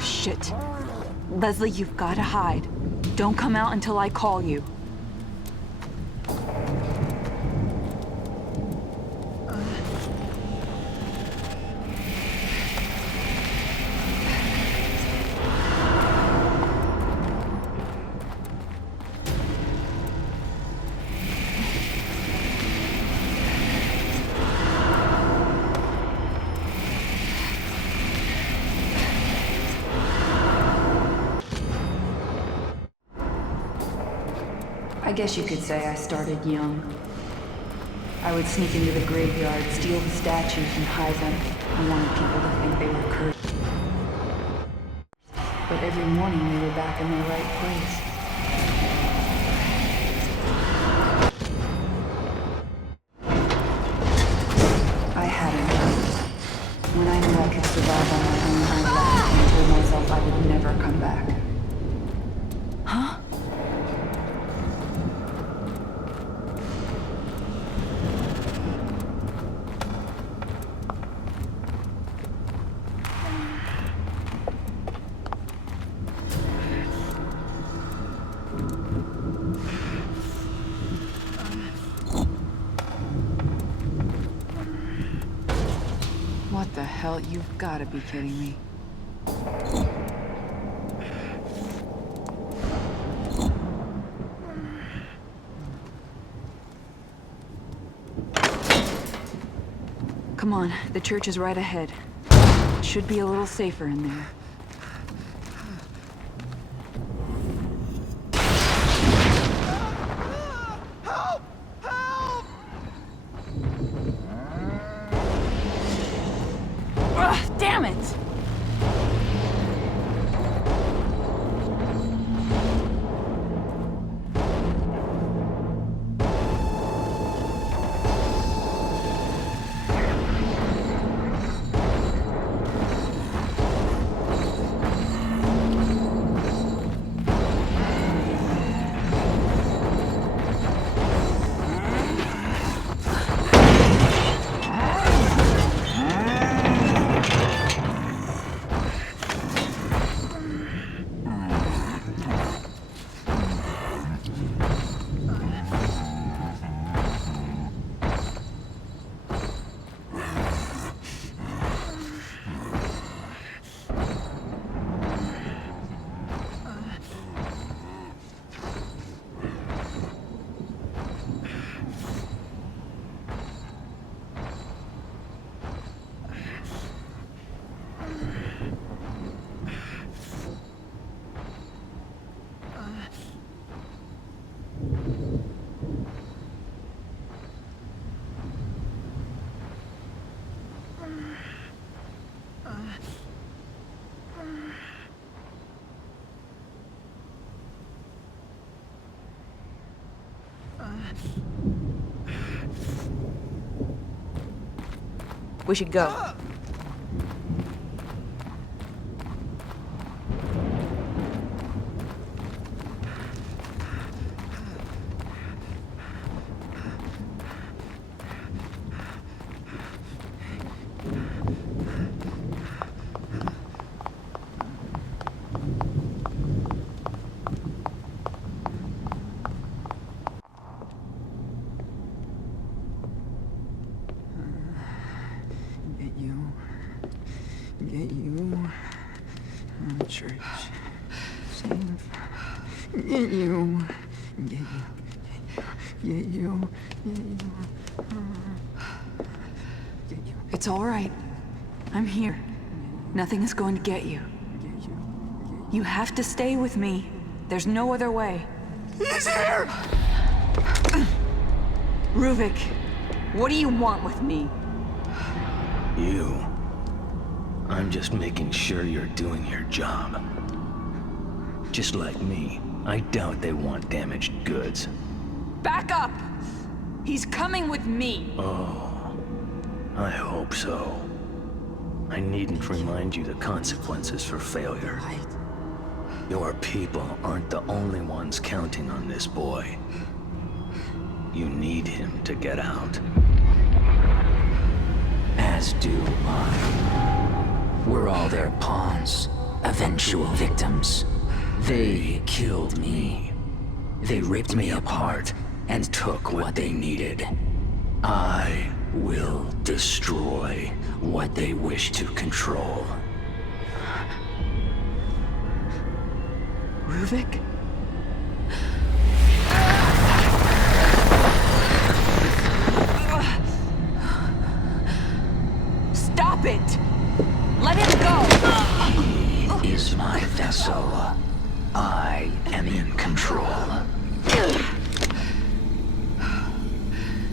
Shit. Leslie, you've got to hide. Don't come out until I call you. I guess you could say I started young. I would sneak into the graveyard, steal the statues, and hide them. I wanted people to think they were cursed. But every morning we were back in the right place. I had enough. When I knew I could survive on my own, I left and told myself I would never come back. Huh? What the hell? You've got to be kidding me. Come on, the church is right ahead. It should be a little safer in there. it! We should go. Get you. Church. Save. Get you. Get you. Get you. Get you. It's all right. I'm here. Nothing is going to get you. You have to stay with me. There's no other way. He's here! Ruvik, what do you want with me? You. I'm just making sure you're doing your job. Just like me, I doubt they want damaged goods. Back up! He's coming with me! Oh, I hope so. I needn't remind you the consequences for failure. Your people aren't the only ones counting on this boy. You need him to get out. As do I. We're all their pawns, eventual victims. They killed me. They ripped me apart and took what they needed. I will destroy what they wish to control. Ruvik? Stop it! Let him go! He is my vessel. I am in control.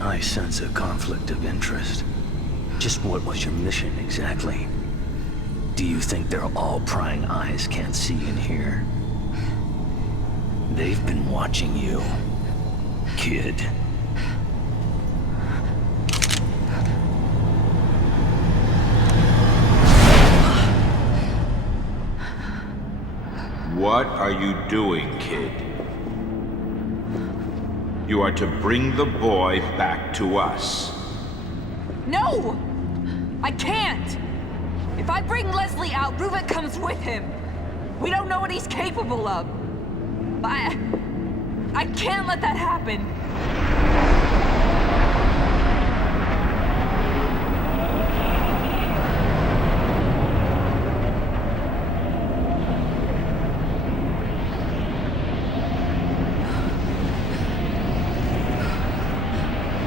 I sense a conflict of interest. Just what was your mission exactly? Do you think their all-prying eyes can't see and hear? They've been watching you, kid. What are you doing, kid? You are to bring the boy back to us. No! I can't! If I bring Leslie out, Ruvik comes with him. We don't know what he's capable of. I can't let that happen.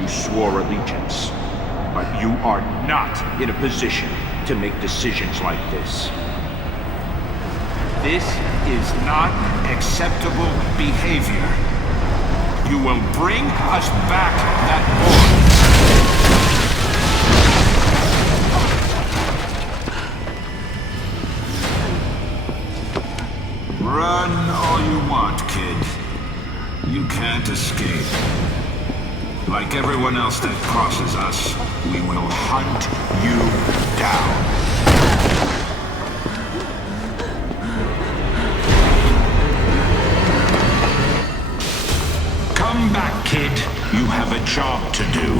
You swore allegiance, but you are not in a position to make decisions like this. This is not acceptable behavior. You will bring us back that boy. all you want, kid. You can't escape. Like everyone else that crosses us, we will hunt you down. Come back, kid. You have a job to do.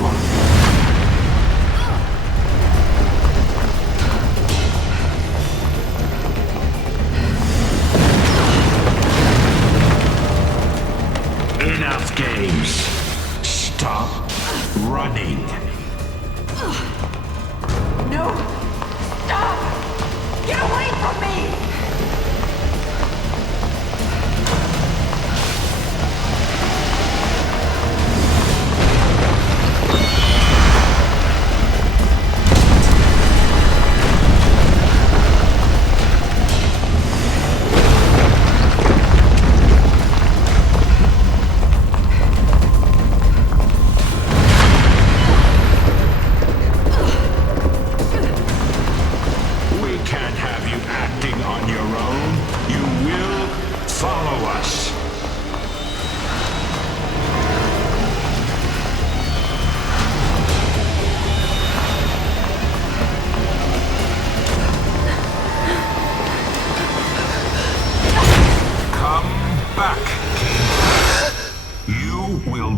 Enough games. Stop running. No! Stop! Get away from me!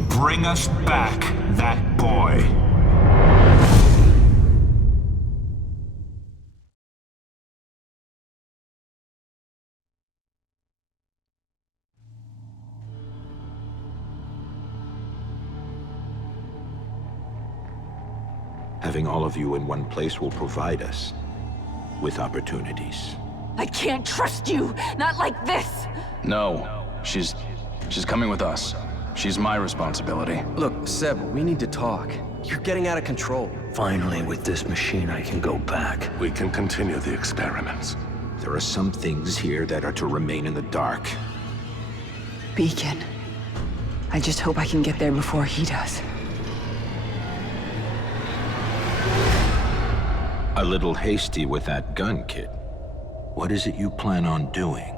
Bring us back that boy. Having all of you in one place will provide us with opportunities. I can't trust you! Not like this! No. She's coming with us. She's my responsibility. Look, Seb, we need to talk. You're getting out of control. Finally, with this machine, I can go back. We can continue the experiments. There are some things here that are to remain in the dark. Beacon. I just hope I can get there before he does. A little hasty with that gun, kid. What is it you plan on doing?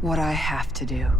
What I have to do.